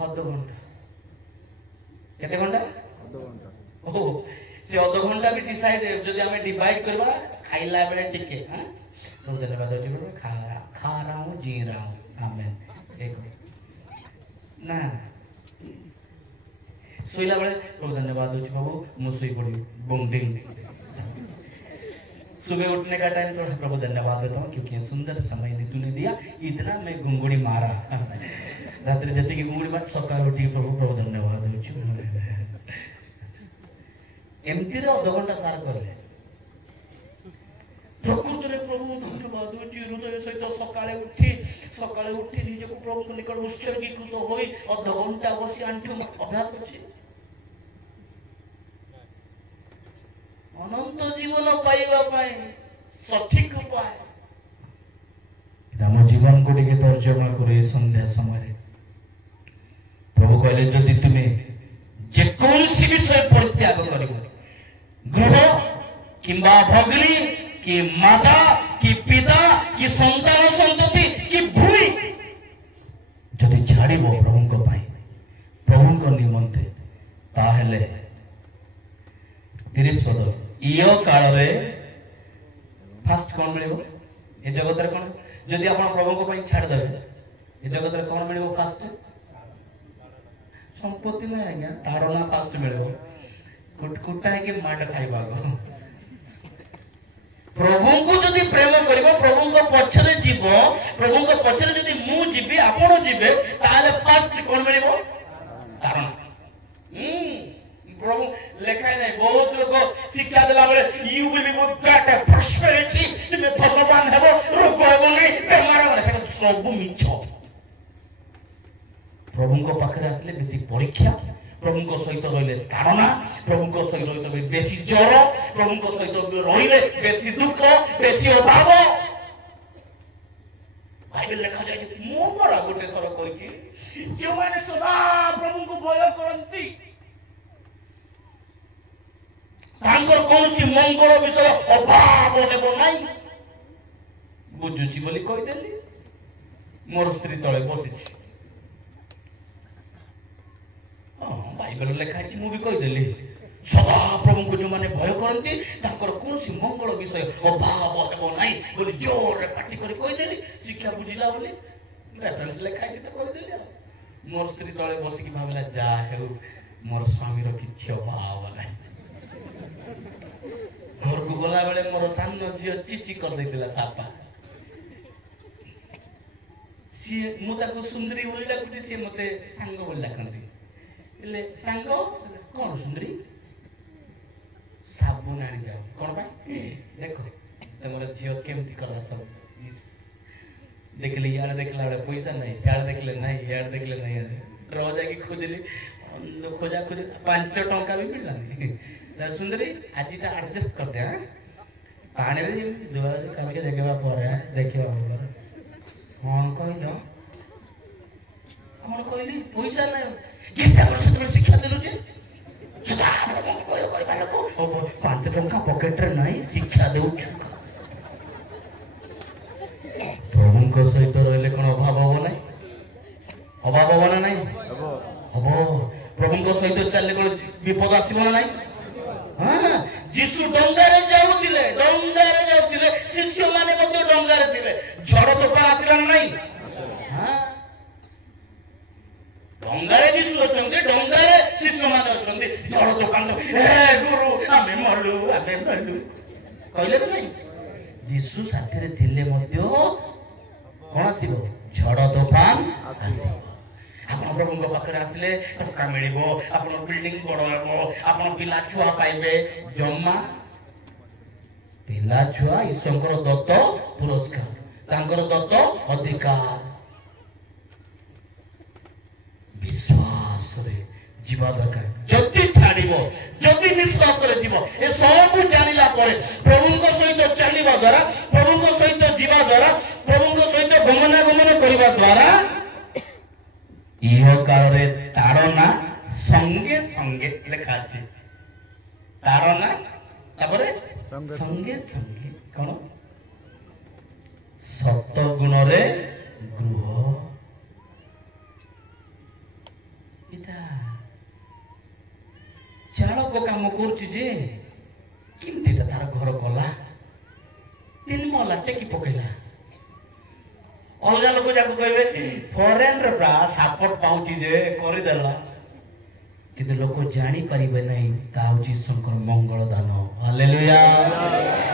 अध घंटा केते घंटा ओ से अध घंटा भी डिसाइड जदि हमें डिवाइड करबा खाइला बेले टिके हां तो धन्यवाद होची खा रहा हूं जी रहा हूं आमेन एक ना सोइला बेले प्रभु धन्यवाद होची बाबू मु सोई पड़ी बोंडिंग सुबह उठने का टाइम तो प्रभु धन्यवाद देता हूँ क्योंकि सुंदर समय तूने दिया इतना मैं घुंगुड़ी मारा रात्रि जति की घुंगुड़ी मार सकाळ उठी प्रभु धन्यवाद एमती अध घंटा सार कले प्रकृति में प्रभु धन्यवाद हृदय सहित सकाळे उठी निजक प्रभु निकट उत्सर्गीकृत होई अध घंटा बसी आंठू अभ्यास अछि अनंत जीवन पाइबा पाए सठिक उपाय राम जीवन को टिके तर्जमा करे संध्या समय प्रभु कहले जदि तुमे जे कोनसी विषय परित्याग करिवो गृह किंबा भगिनी कि माता कि पिता कि संतान संतति कि भूमि जदि छाड़िबो प्रभु निमंते ताहेले 30 पद इयो काल रे फास्ट कोन मिलिबो ए जगत रे कोन जदि आपण प्रभु को पई छाड़ देबे ए जगत रे कोन मिलिबो फास्ट संपत्ति नै आज्ञा तारना फास्ट मिलिबो कुटकुटा के माड खाइबा गो प्रभु को जदि प्रेम करिबो प्रभु को पछरे जीवो प्रभु को पछरे जदि मु जीबी आपण जीबे ताले फास्ट कोन मिलिबो तारना प्रभु लेखा नहीं बहुत लोग शिक्षा दिला बेले you will be good that prosperity तुमे धनवान हेबो रोग हेबो नहीं बेमार हेबो से सब मिछ प्रभु को पाखरे आसले बेसी परीक्षा प्रभु को सहित रहिले धारणा प्रभु को सहित रहिले बेसी ज्वर प्रभु को सहित रहिले बेसी दुख बेसी अभाव बाइबल लेखा जाय मो बरा गोटे थर कहिछि जो माने सदा प्रभु को भय करंती तांकर कोनसी मंगल विषय अभाव देबो नाही बुझुची बोली कहि देली मोर स्त्री तळे बसिछि बाइबल लेखा छि मु भी कहि देली सदा प्रभु को जो माने भय करंती तांकर कोनसी मंगल विषय अभाव देबो नाही बोली जोर पाटी करि कहि देली शिक्षा बुझिला बोली रेफरेंस लेखा छि त कहि देली मोर स्त्री तळे बसि कि भाबला जा हेउ मोर स्वामी रो किछि अभाव नाही घर को गला बेले मोर सान झियो चिची कर देतिला सापा सी मुता को सुंदरी बोली डाकुची सी मते सांग बोली डाकंती ले सांग कोन सुंदरी साबुन आनी जाओ कोन भाई देखो तमरा जियो केमती करला सब देखले यार देखला पैसा नहीं यार देखले नहीं यार देखले नहीं रोजा की खोजली खोजा खोज 5 टंका भी मिलला सुंदरी आज एडजस्ट कर दे पानी रे दुआ काल के देखबा पर देखबा पर कौन कहलो कौन कहली पैसा नहीं केटा वर्ष शिक्षा देलु जे सदा कोय कोय बालको 5 टंका पॉकेट रे नहीं शिक्षा देउ प्रभु सहित रहिले कौन अभाव हम ना अभाव हम ना हम प्रभु सहित चलने कौन विपद आसब ना हाँ जीशु डंगारे जाउतिले शिष्य माने मते डंगारे थिले झड़ तोफान आसिला ना हाँ डंगारे जीशु अछंती डंगारे शिष्य माने अछंती झड़ तोफान ए गुरु आमे मलु कहले नहीं जीशु साथी रे थिले मध्य कौन आसीबो झड़ तोफान आसीबो आपण प्रभु पाखे आसिले टका मिलिबो आपण बिल्डिंग बड़ हेबो आपण पिला छुआ पाइबे जम्मा पिला छुआ ईश्वर दत्त पुरस्कार तांकर दत्त अधिकार विश्वास रे जीवा दरकार जति छाड़िबो जति विश्वास रे जीवो ए सब जानिला परे प्रभु को सहित चलिबा द्वारा प्रभु को सहित जीवा द्वारा प्रभु को सहित गमनागमन करबा द्वारा इह काल रे तारना संगे संगे लिखा अछि तारना तापरे संगे संगे कोन सत गुण रे गृह इता चालक काम करछि जे किमती तार घर गला 3 मला टेकी पकेला अलगा लोक जाको कहबे फॉरेन रे प्रा सपोर्ट पाउची जे करि देला किंतु लोक जानी परिबे नहीं ताउची शंकर मंगल दान हालेलुया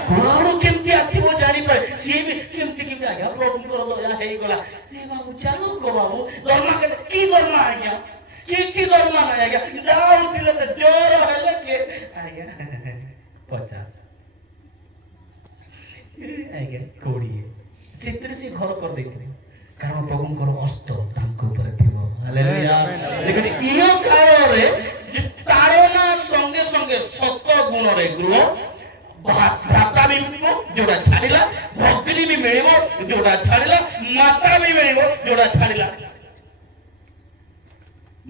पुरारो केमती आसीबो जानी पर सी भी केमती कि आया प्रभु को दया हेई गला ए बाबू चलो को बाबू दरमा के की दरमा आ गया की दरमा आ गया जाओ दिले तो जोर हेले के आ गया 50 आ गया कोड़ी चित्र से घर कर देथिले कारण प्रभुଙ୍କର हस्त तांको ऊपर थिबो हालेलुया देखि इयो काल रे तारना संगे संगे सत गुण रे गृह भ्राता भी मिलिबो जोड़ा छाडिला भक्ति भी मिलिबो जोड़ा छाडिला माता भी मिलिबो जोड़ा छाडिला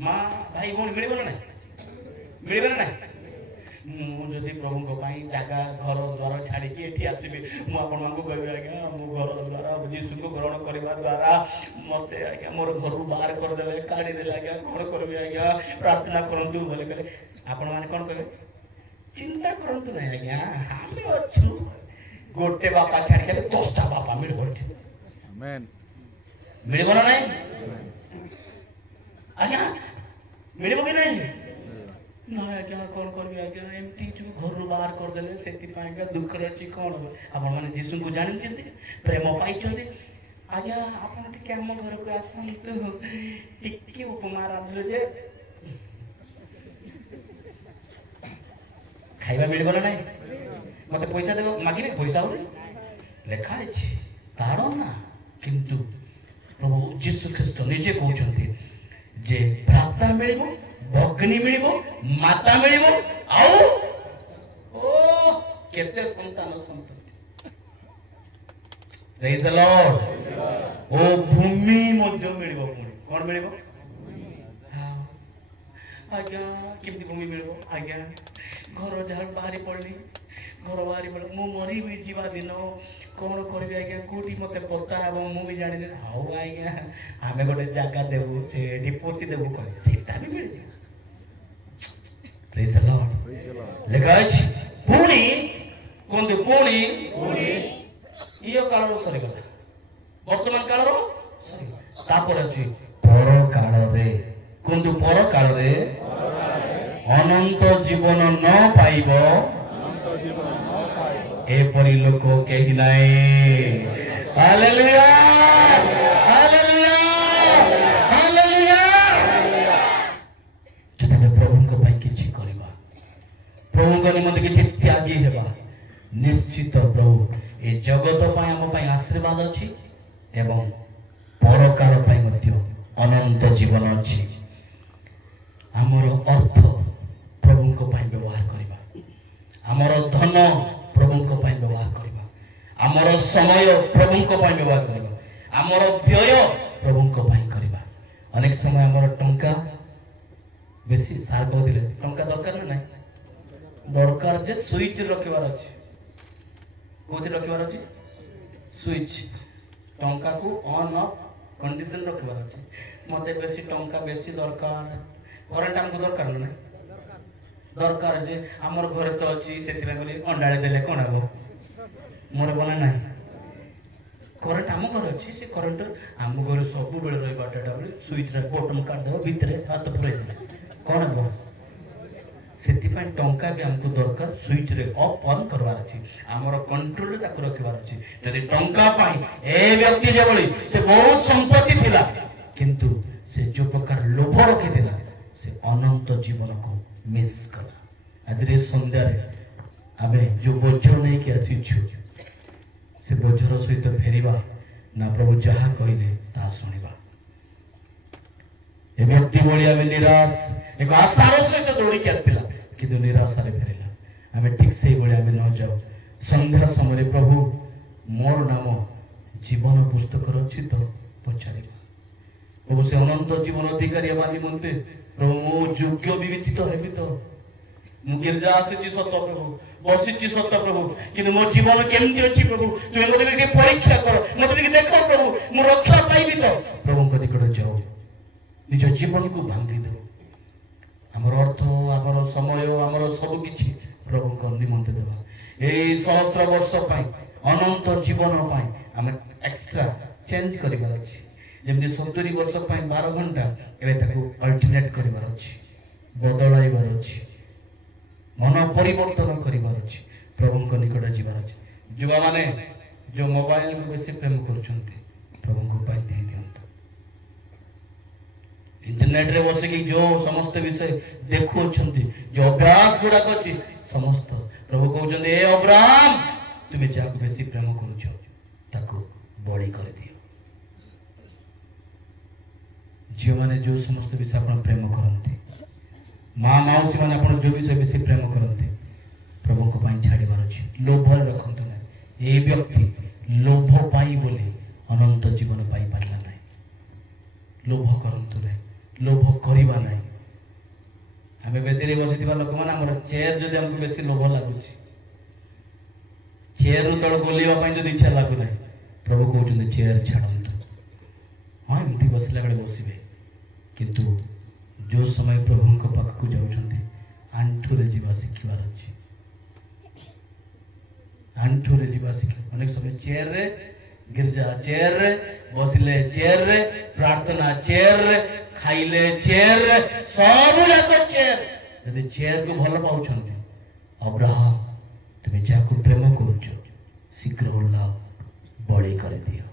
मां भाई कोन मिलिबो ना मिलिबो ना मु जदि प्रभु को पाई जागा घर द्वार छाड़ी के एठी आसीबे मु आपन मांगो कहबे आज्ञा मु घर द्वार जीसु को ग्रहण करबा द्वारा मते आज्ञा मोर घर बाहर कर देले काढी देले आज्ञा कोन करबे आज्ञा प्रार्थना करंतु बोले करे आपन माने कोन कहबे चिंता करंतु नै आज्ञा हम अछु गोटे बापा छाड़ी के 10टा बापा मिलबो आमेन मिलबो ना नै आज्ञा मिलबो कि नै ना आज्ञा कौन करबे आज्ञा एमती जो घर बाहर कर देले सेति पाएगा दुख रची कोन आपण माने जीसु को जानि छथि प्रेम पाई छथि आज्ञा आपण टिके हम घर को आसंत टिके उपमा रांधलो जे खाइबा मिलबो ना नै मते पैसा देबो मागिले पैसा हो लेखा अछि तारो ना किंतु प्रभु जीसु ख्रीष्ट निजे कहउछथि जे भ्राता मिलबो भग्नी मिलिबो माता मिलिबो आउ ओ केते संतान संतति प्रेज द लॉर्ड ओ भूमि मध्य मिलिबो कोन मिलिबो हां आज्ञा केमती भूमि मिलिबो आज्ञा घर झाड़ बाहरी पड़ली घर बाहरी पड़ मु मरी भी जीवा दिन कोन करबे आज्ञा कोठी मते पता एवं मु भी जानि हाउ आज्ञा हमें गोटे जागा देबो से डिपोटी देबो कोन सेटा भी मिल Praise the Lord. लेकाच पुणी कोंदे पुणी इयो काल रो सरी गला वर्तमान काल रो सरी तापर अछि पर काल रे कोंदे पर काल रे अनंत जीवन न पाइबो ए परि लोक केहि नाय हालेलुया हालेलुया निश्चित प्रभु ए जगत पाई आम पाई आशीर्वाद अछि एवं परकार पाई मध्य अनंत जीवन अछि। आमर अर्थ प्रभु को पाई व्यवहार करिबा, आमर धन प्रभु को पाई व्यवहार करिबा, आमर समय प्रभु को पाई व्यवहार करिबा, आमर व्यय प्रभु को पाई करिबा। अनेक समय आमर टंका बेसी सार कहले टंका दरकार ना दरकार जे स्विच रखिबार अछि। कोथि रखिबार अछि? स्विच। टंका को ऑन ऑफ कंडीशन रखिबार अछि। मते बेसी टंका बेसी दरकार, करंट हमको दरकार ना दरकार जे हमर घरे तो अछि सेति बोली अंडाळे देले कोन हबो मोर बना ना करंट हम घर अछि से करंट हम घर सब बेले रही बाटाटा बोली स्विच रे बटन काट देबो भितरे हाथ पुरे कोन हबो सेति पय टंका भी हमको दरकार स्विच रे ऑफ ऑन करवार अछि। हमर कंट्रोल रे ताको रखिबार अछि। यदि टंका पाई ए व्यक्ति जे बोली से बहुत संपत्ति थिला किंतु से जो प्रकार लोभ रखिथिला से अनंत जीवन को मिस कला। आज रे संध्या रे आबे जो बोझ नहीं के आसीछु से बोझर सहित फेरिबा ना प्रभु जहा कहले ता सुनिबा। ए व्यक्ति बोली आबे निराश एक आशार सहित दौड़ी के आसिला किंतु निराश रे फेरिला। आबे ठीक से बोली आबे न जाओ संध्या समय प्रभु मोर नाम जीवन पुस्तक अछि तो पछारिबा। प्रभु से अनंत जीवन अधिकारी बानी मनते प्रभु मो योग्य विवेचित हेबी तो मु गिरजा आसी सत प्रभु बसी सत प्रभु कि मो जीवन केमती अछि प्रभु तुम मते के परीक्षा कर मते के देखो प्रभु मु रक्षा पाइबी तो प्रभु को निकट जाओ निज जीवन को भांगी दो। हमर अर्थ हमर समय हमर सब किछि प्रभु को निमंत्रण देबा। ए सहस्र वर्ष पई अनंत जीवन पई हम एक्स्ट्रा चेंज करिबार अछि। जेमि 70 वर्ष पई 12 घंटा एबे ताको अल्टरनेट करिबार अछि, बदलाइबार अछि, मन परिवर्तन करिबार अछि, प्रभु को निकट जीवार अछि। युवा माने जो मोबाइल को बेसी प्रेम करछन्ते प्रभु को पाई दे दियंत। इंटरनेट रे बसे कि जो समस्त विषय देखो छन्ते जो अभ्यास गुडा अछि समस्त प्रभु कहउछन्ते ए अब्राहम तुमे जाक बेसी प्रेम करूछ ताको बळी कर दियो। झियो माने जो समस्त विषय आपण प्रेम करते माँ मौसी माने आपण जो विषय बेसी प्रेम करते प्रभु को पाई छाड़ीबार अछि। लोभ रखंतु ना ए व्यक्ति लोभ पाई बोले अनंत जीवन पाई पारला नै। लोभ करंतु नै, लोभ करिबा नै। हमें बेदरे बसिथिबा लोक माने हमर चेयर जदि हमको बेसी लोभ लागुछि चेयर उ तळ गोलिबा पाई जदि इच्छा लागु नै प्रभु कहउछन्ते चेयर छाडंतु। हां एमती बसला गळे बसिबे किंतु जो समय प्रभु को पाख को जाउछन्ते आंठू रे जीवा सिखिबार अछि। आंठू रे जीवा सिख अनेक समय चेयर रे गिरजा चेयर रे बसिले चेयर रे प्रार्थना चेयर रे खाइले चेयर रे सब जाको चेयर। यदि चेयर को भल पाउछन्ते अब्राहम तुमे जाको प्रेम करूछ शीघ्र ओला बळी कर दियो।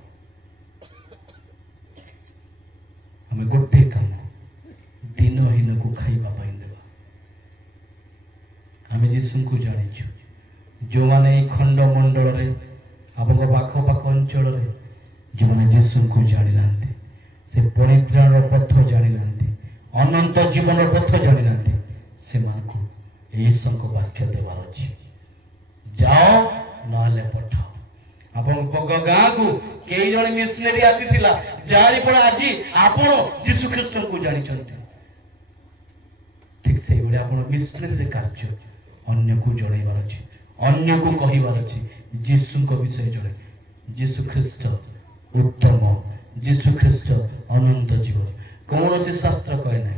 हमें गोटे काम दिनहीन को खाइबा पाई देबा। हमें यीशु को जानिछु जो माने खंड मंडल रे आपन पाख पाख अंचल रे जो माने यीशु को जानि नांते से परित्राण पथ जानि नांते अनंत जीवन पथ जानि नांते से मान को यीशु को वाक्य देबार अछि। जाओ नाले पठाओ। आपन पग गाँ को कई जन मिशनरी आसीथिला जारी पर आज आपण यीशु ख्रीष्ट को जानि छथि। ठीक से बले आपण मिशनरी कार्य अन्य को जणैबार अछि, अन्य को कहिबार अछि यीशु को विषय जणे। यीशु ख्रीष्ट उत्तम, यीशु ख्रीष्ट अनंत जीवन। कौन से शास्त्र कहे ना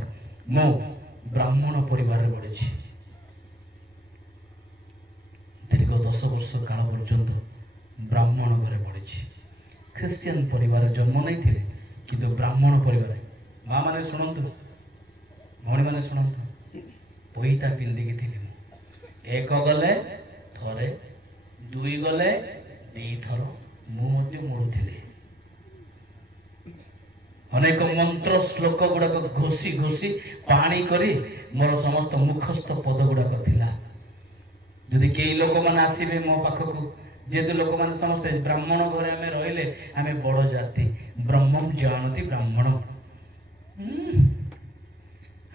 मो ब्राह्मण परिवार रे बढिछि दीर्घ 10 वर्ष काल पर्यंत ब्राह्मण घरे पढ़ी ख्रिस्टियन परिवार जन्म नहीं थे किंतु ब्राह्मण परिवार माँ माने शुणु भौणी माने शुणु पैता पिंधिकी थी एक गले थरे दुई गले दी थर मुझे मोड़ुली अनेक मंत्र श्लोक गुड़ाक घोषी घोषी पाणी करी मोर समस्त मुखस्थ पद गुड़ाक थिला যদি କେହି ଲୋକମାନେ ଆସିବେ ମୋ ପାଖକୁ, ଯେହେତୁ ଲୋକମାନେ ସମସ୍ତେ ବ୍ରାହ୍ମଣ ଘରେ ଆମେ ରହିଲେ, ଆମେ ବଡ଼ ଜାତି, ବ୍ରହ୍ମଂ ଜାଣନ୍ତି ବ୍ରାହ୍ମଣ,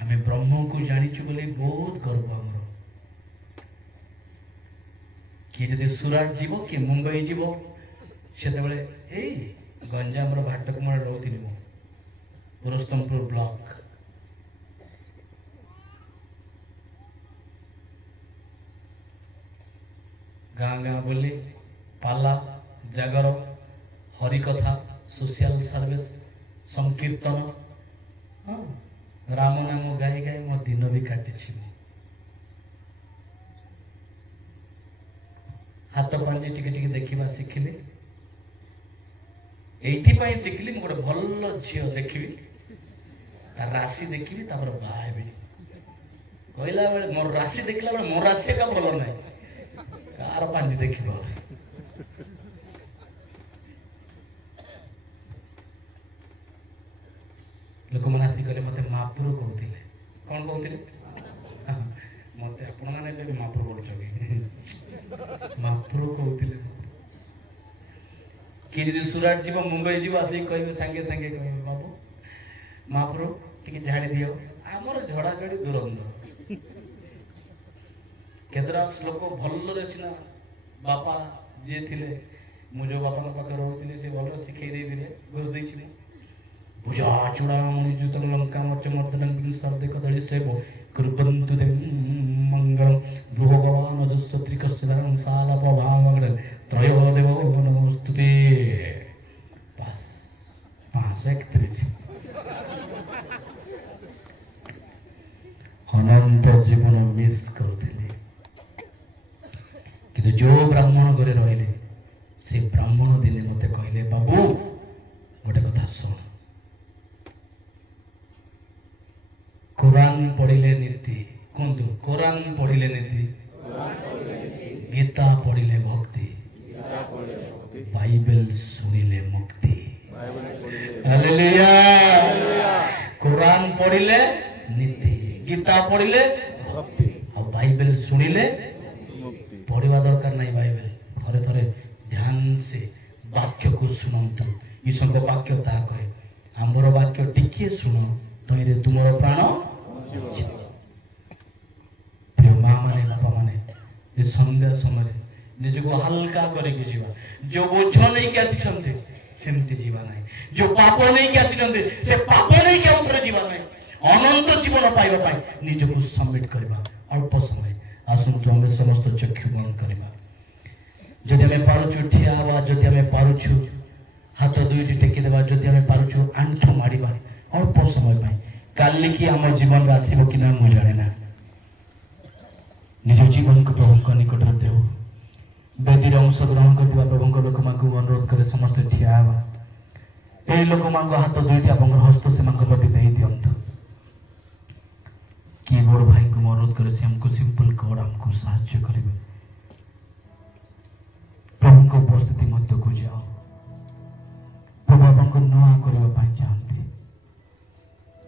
ଆମେ ବ୍ରହ୍ମକୁ ଜାଣିଛୁ ବୋଲି ବହୁତ ଗର୍ବ ଆମର। କିଏ ଯଦି ସୁରାଟ ଯିବ, କିଏ ମୁମ୍ବାଇ ଯିବ, ସେତେବେଳେ ଏଇ ଗଞ୍ଜାମର ଭାଟକୁମାରେ ରହୁଥିଲି ମୁଁ, ପୁରସ୍ତମପୁର ବ୍ଲକ। ଗାଁ ଗାଁ ବୁଲି ପାଲା, ଜାଗର, ହରିକଥା, ସୋସିଆଲ ସର୍ଭିସ, ସଂକୀର୍ତ୍ତନ, ରାମ ନାମ ଗାଇ ଗାଇ ମୋ ଦିନ ବି କାଟିଛି। ହାତ ପାଞ୍ଜି ଟିକେ ଟିକେ ଦେଖିବା ଶିଖିଲି। ଏଇଥିପାଇଁ ଶିଖିଲି, ମୁଁ ଗୋଟେ ଭଲ ଝିଅ ଦେଖିବି, ତା ରାଶି ଦେଖିବି, ତାପରେ ବାହା ହେବି। କହିଲା ବେଳେ ମୋର ରାଶି ଦେଖିଲା ବେଳେ ମୋ ରାଶି ଏକା ଭଲ ନାହିଁ, କାର ପାଞ୍ଜି ଦେଖିବ। ଲୋକମାନେ ଆସି କହିଲେ ମତେ ମାପୁର କହୁଥିଲେ। କଣ କହୁଥିଲେ? ମତେ ଆପଣ ମାନେ ଏବେ ମାପୁର କରୁଛ କି? ମାପୁର କହୁଥିଲେ। କିଏ ଯଦି ସୁରାଟ ଯିବ, ମୁମ୍ବାଇ ଯିବ, ଆସିକି କହିବେ, ସାଙ୍ଗେ ସାଙ୍ଗେ କହିବେ ବାବୁ ମାପୁର ଟିକେ ଝାଡ଼ି ଦିଅ। ଆମର ଝଡ଼ାଝଡ଼ି ଦୁରନ୍ଧ। କେତେଟା ଲୋକ ଭଲରେ ସିନା ବାପା ଯିଏ ଥିଲେ, ମୁଁ ଯୋଉ ବାପାଙ୍କ ପାଖରେ ରହୁଥିଲି, ସେ ଭଲରେ ଶିଖେଇ ଦେଇଥିଲେ, ଘୋଷ ଦେଇଥିଲେ। ଭୁଜା ଚୂଡ଼ାମଣି ଜୁତଂ ଲଙ୍କା ମର୍ଚ୍ଚ ମର୍ଦ୍ଦନଂ ବିଂଶର୍ଦ୍ଧି କଦଳୀ ସେବ କୁର୍ବନ୍ତୁ ଦେଂ ମଙ୍ଗଳଂ ଭଗବାନ ଯଶତ୍ରିକସ୍ୟଂ ସାଲପ ଭାମଗ୍ରଂ ତ୍ରୟୋ ଦେବ ନମସ୍ତୁତେ। ବାସ୍ 531 ଅନନ୍ତ ଜୀବନ ମିସ୍ କରୁଥିଲେ। କିନ୍ତୁ ଯୋଉ ବ୍ରାହ୍ମଣ ଘରେ ରହିଲେ, ସେ ବ୍ରାହ୍ମଣ ଦିନେ ମତେ କହିଲେ, ବାବୁ ଗୋଟେ କଥା ଶୁଣ, कुरान पढ़िले नीति, कुंदु कुरान पढ़िले नीति, गीता पढ़िले भक्ति, बाइबल सुनिले मुक्ति। हालेलुया। कुरान पढ़िले नीति, गीता पढ़िले भक्ति, और बाइबल सुनिले मुक्ति। पढ़िवा दरकार नहीं बाइबल, थरे थरे ध्यान से वाक्य को सुनंतु। ईश्वर वाक्य ता कहे, आमर वाक्य टिके सुन, तईरे तुमर प्राण। प्रिय माँ माने, बापा माने, संध्या समय निजको हल्का करके जीवा। जो बोझ नहीं क्या आसी सेमती जीवा नहीं, जो पाप नहीं क्या आसी से पाप नहीं क्या ऊपर जीवा नहीं, अनंत जीवन पाइबा पाई निजको सबमिट करबा। अल्प समय आसंतु हम समस्त चक्षु बंद करबा। जदि हमें पारुछु ठिया हवा, जदि हमें पारुछु हाथ दुईटी टेकी देबा, जदि हमें पारुछु आंठु मारिबा अल्प समय पाई, काली की आम जीवन आसब कि ना मुझे जाने ना। निज जीवन को प्रभु निकट देव बेदी अंश ग्रहण कर प्रभु लोक मान अनुरोध करे समस्ते ठिया यही लोक मान हाथ दुईटी आप हस्त से लगे दे दिंतु। कीबोर्ड भाई को अनुरोध करे हमको सिंपल कोड हमको साहाय्य करेंगे। प्रभु को उपस्थिति मध्य को जाओ, प्रभु आपको नुआ करने चाहते।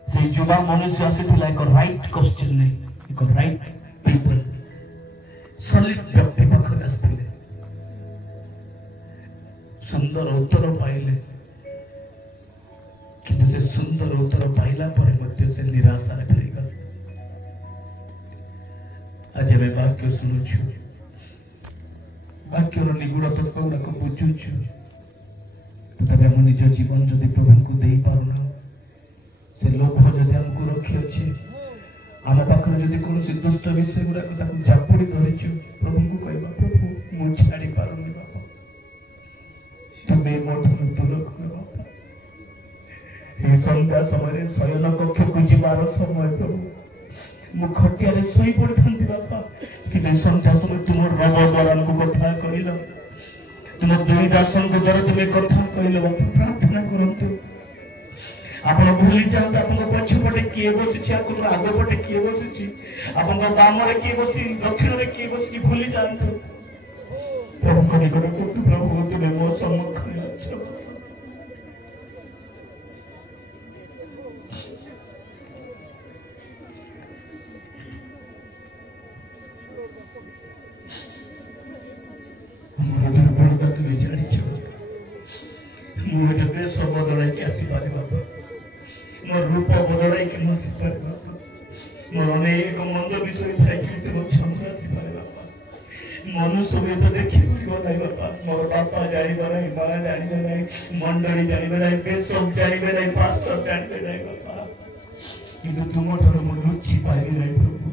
से युवा मनुष्य आसीथिला एक राइट क्वेश्चन नहीं, एक राइट पीपल सॉलिड व्यक्ति पाखरे आसीथिले, सुंदर उत्तर पाइले, किंतु से सुंदर उत्तर पाइला पर मध्य से निराशा रही गल। आज हमें वाक्य सुनुछु, वाक्यर निगूढ़ तत्व को बुझुछु, तथापि हम निज जीवन जदि प्रभु को दे पारुना, से लोभ जदि हमको रखी अच्छे, आम पाखर जदि कौन दुष्ट विषय गुड़ाक झापुड़ी धरिଛୁ, प्रभु को कहवा प्रभु मु छाड़ी पारुनी बापा, तुम्हें मोठू दूर कर बापा। ये संध्या समय शयन कक्ष को जीवार समय प्रभु मु खटिया शोई पड़ी था बापा, कि संध्या समय तुम रब द्वारा को कथा कहल, तुम दुई दासन को द्वारा तुम्हें कथा कहल बापा। प्रार्थना करंतु आपण भूली जाते, आप पछपटे किए बसी, आग पटे किए बसी, आप बाम किए बसी, दक्षिण में किए बसी भूली जाते। प्रभु निकट प्रभु तुम्हें मो सम्मुखरे अछ, ମୋର ଅନେକ ମନ୍ଦ ବିଷୟ ଥାଏ କିନ୍ତୁ ମୋ କ୍ଷମା ଆସିପାରେ ବାପା। ମନୁଷ୍ୟ ହୁଏତ ଦେଖିପାରିବ ନାହିଁ ବାପା, ମୋର ବାପା ଜାଣିବେ ନାହିଁ, ମା ଜାଣିବେ ନାହିଁ, ମଣ୍ଡଳୀ ଜାଣିବେ ନାହିଁ, ବେଶକ ଜାଣିବେ ନାହିଁ, ପାଷ୍ଟର ଜାଣିବେ ନାହିଁ ବାପା, କିନ୍ତୁ ତୁମ ଠାରୁ ମୁଁ ଲୁଚି ପାରିବି ନାହିଁ ପ୍ରଭୁ।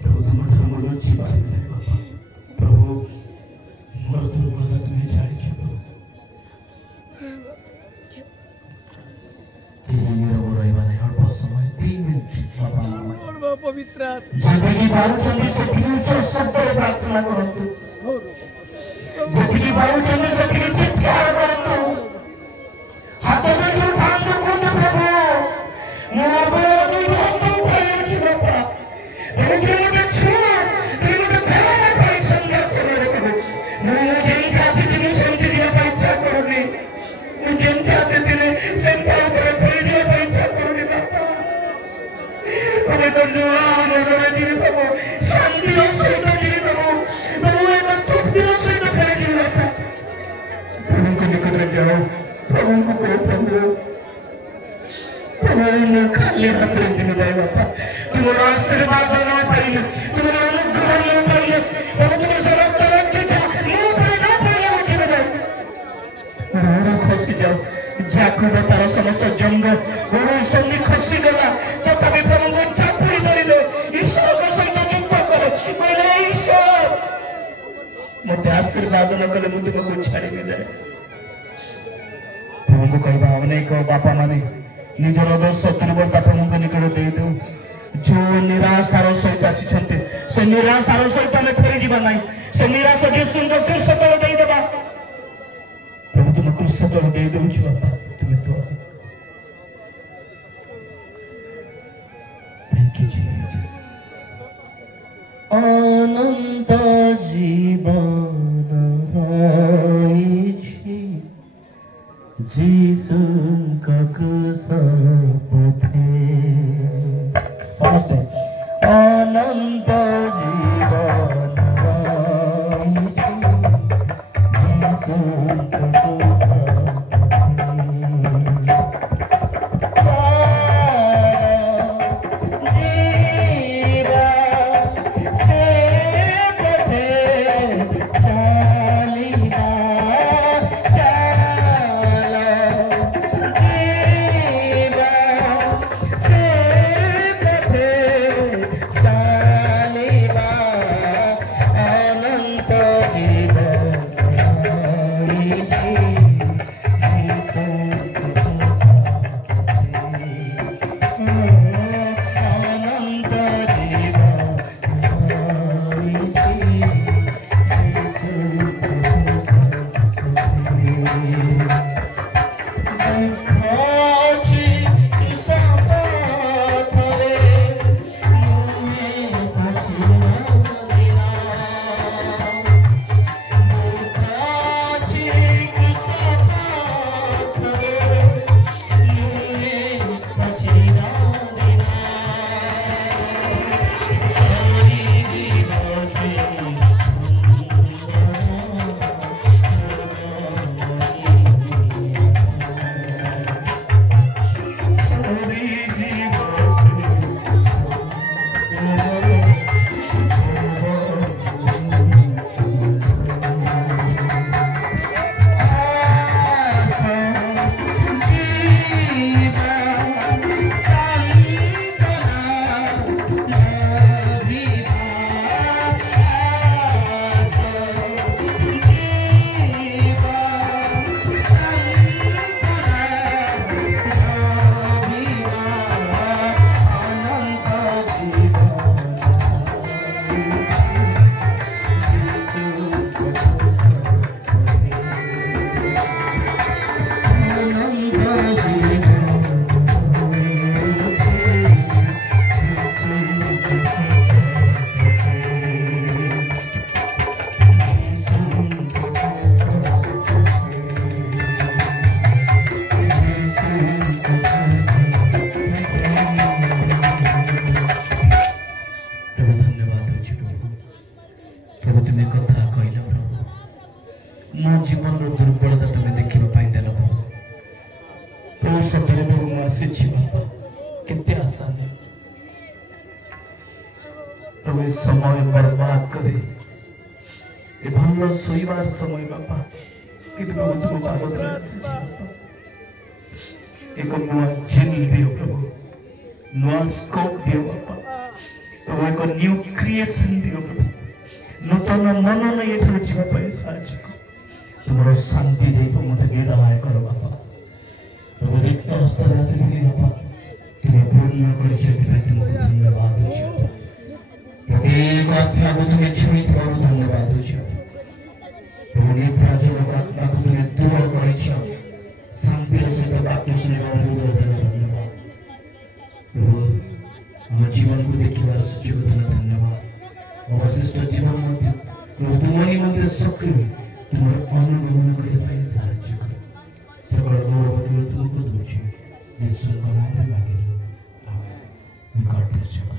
ପ୍ରଭୁ ତୁମ ଠାରୁ ମୁଁ ଲୁଚି ପାରିବି ନାହିଁ ବାପା। ପ୍ରଭୁ ମୋର ଦୁର୍ବଳତା ତୁମେ ଜାଣିଛ ପ୍ରଭୁ। ରହିବା ନାହିଁ ଅଳ୍ପ ସମୟ 3 ମିନିଟ୍ ବାପା ପବିତ୍ର ଯେତିକି ପାରୁଛନ୍ତି ସେତିକି ଉଚ୍ଚ ଶବ୍ଦରେ ପ୍ରାର୍ଥନା କରନ୍ତୁ, ଯେତିକି ପାରୁଛନ୍ତି ସେତିକି ଚିତ୍କାର କରନ୍ତୁ, ହାତ ଯୋଡ଼ି ଉଠାନ୍ତୁ, କୁହନ୍ତୁ ପ୍ରଭୁ ମୁଁ ଆପଣଙ୍କୁ ହସ୍ତକୁ ପାଇଛି ବାପା। ପ୍ରଭୁ ଗୋଟେ ଛୁଆ ଗୋଟେ ପ୍ରେରଣା ପାଇଁ ସନ୍ଧ୍ୟା ସମୟରେ ପ୍ରଭୁ ମୁଁ ଯେମିତି ଆସିଥିଲି ସେମିତି ଯିବା ପାଇଁ ଇଚ୍ଛା କରୁନି, ମୁଁ ଯେମିତି ଆସିଥିଲି ସେମିତି ଆଉ ଥରେ ପଡ଼ିଯିବା ପାଇଁ ଇଚ୍ଛା କରୁନି ବାପା। प्रभु तो नूआ मनोरे जीवी प्रभु शांति सहित जीवी प्रभु प्रभु एक तृप्ति सहित करे जीवी बापा। प्रभु के निकट में जाओ, प्रभु को कहो प्रभु मैं खाली हाथ नहीं जाए बापा, तुम्हारा आशीर्वाद न पाइए, तुम्हारा अनुग्रह न पाइए, प्रभु तुम्हें सब तरह की मुंह पर न पाइए मुझे जाओ रोड खसी जाओ जाकुब तार समस्त जंग रोड सन्नी खसी गला तथापि प्रभु मत आशीर्वाद न कले मुझे तुमको छाड़ी जाए। प्रभु को कहवा अनेक बापा माने निजर दोष दुर्बलता प्रभु निकट दे दो, जो निराशार सहित आसी से निराशार सहित आम फेरी जावा ना, से निराशा जीशु क्रूस तले देदेवा प्रभु तुम क्रूस तले दे दौच बापा तुम्हें तो थैंक यू जीसस। अनंत जीवन रहिछि जीसु का क्रूस पथे समस्ते अनंत जीवन रहिछि जीसु का क्रूस प्रभु सतरे प्रभु ମୁଁ ଆସିଛି ବାପା କେତେ ଆଶା ଯେ प्रभु ଏ ସମୟ बर्बाद करे ଏ ଭଲ ଶୋଇବାର ସମୟ ବାପା କିନ୍ତୁ ପ୍ରଭୁ ତୁମ ପାଦ ତଳେ ଆସିଛି ବାପା ଏକ ନୂଆ ଜୀବନ ଦିଅ ପ୍ରଭୁ ନୂଆ ସ୍କୋପ ଦିଅ ବାପା प्रभु एक न्यू क्रिएशन दियो प्रभु नूतन मन नहीं एठार जीवा पाए साहाय्य कर तुमरो शांति दे मते विदाय करो बापा प्रभु रिक्त हस्त राशि दी बापा तुम्हें पूर्ण करिছো तुमको धन्यवाद देছো प्रत्येक आत्मा को तुम्हें छुई थोरो धन्यवाद देছো प्रभु निराजन आत्मा को तुम्हें दूर करिছো शांति सहित वाक्य सुनिबा धन्यवाद प्रभु हम जीवन को देखिबार सुयोग देना धन्यवाद अवशिष्ट जीवन मध्य प्रभु तुम निमंत्रण सक्रिय तुम अनुगमन करने साहाय्य कर सकल गौरव तुमको दूची यीशु का नाम में मांगे आमेन। God bless you.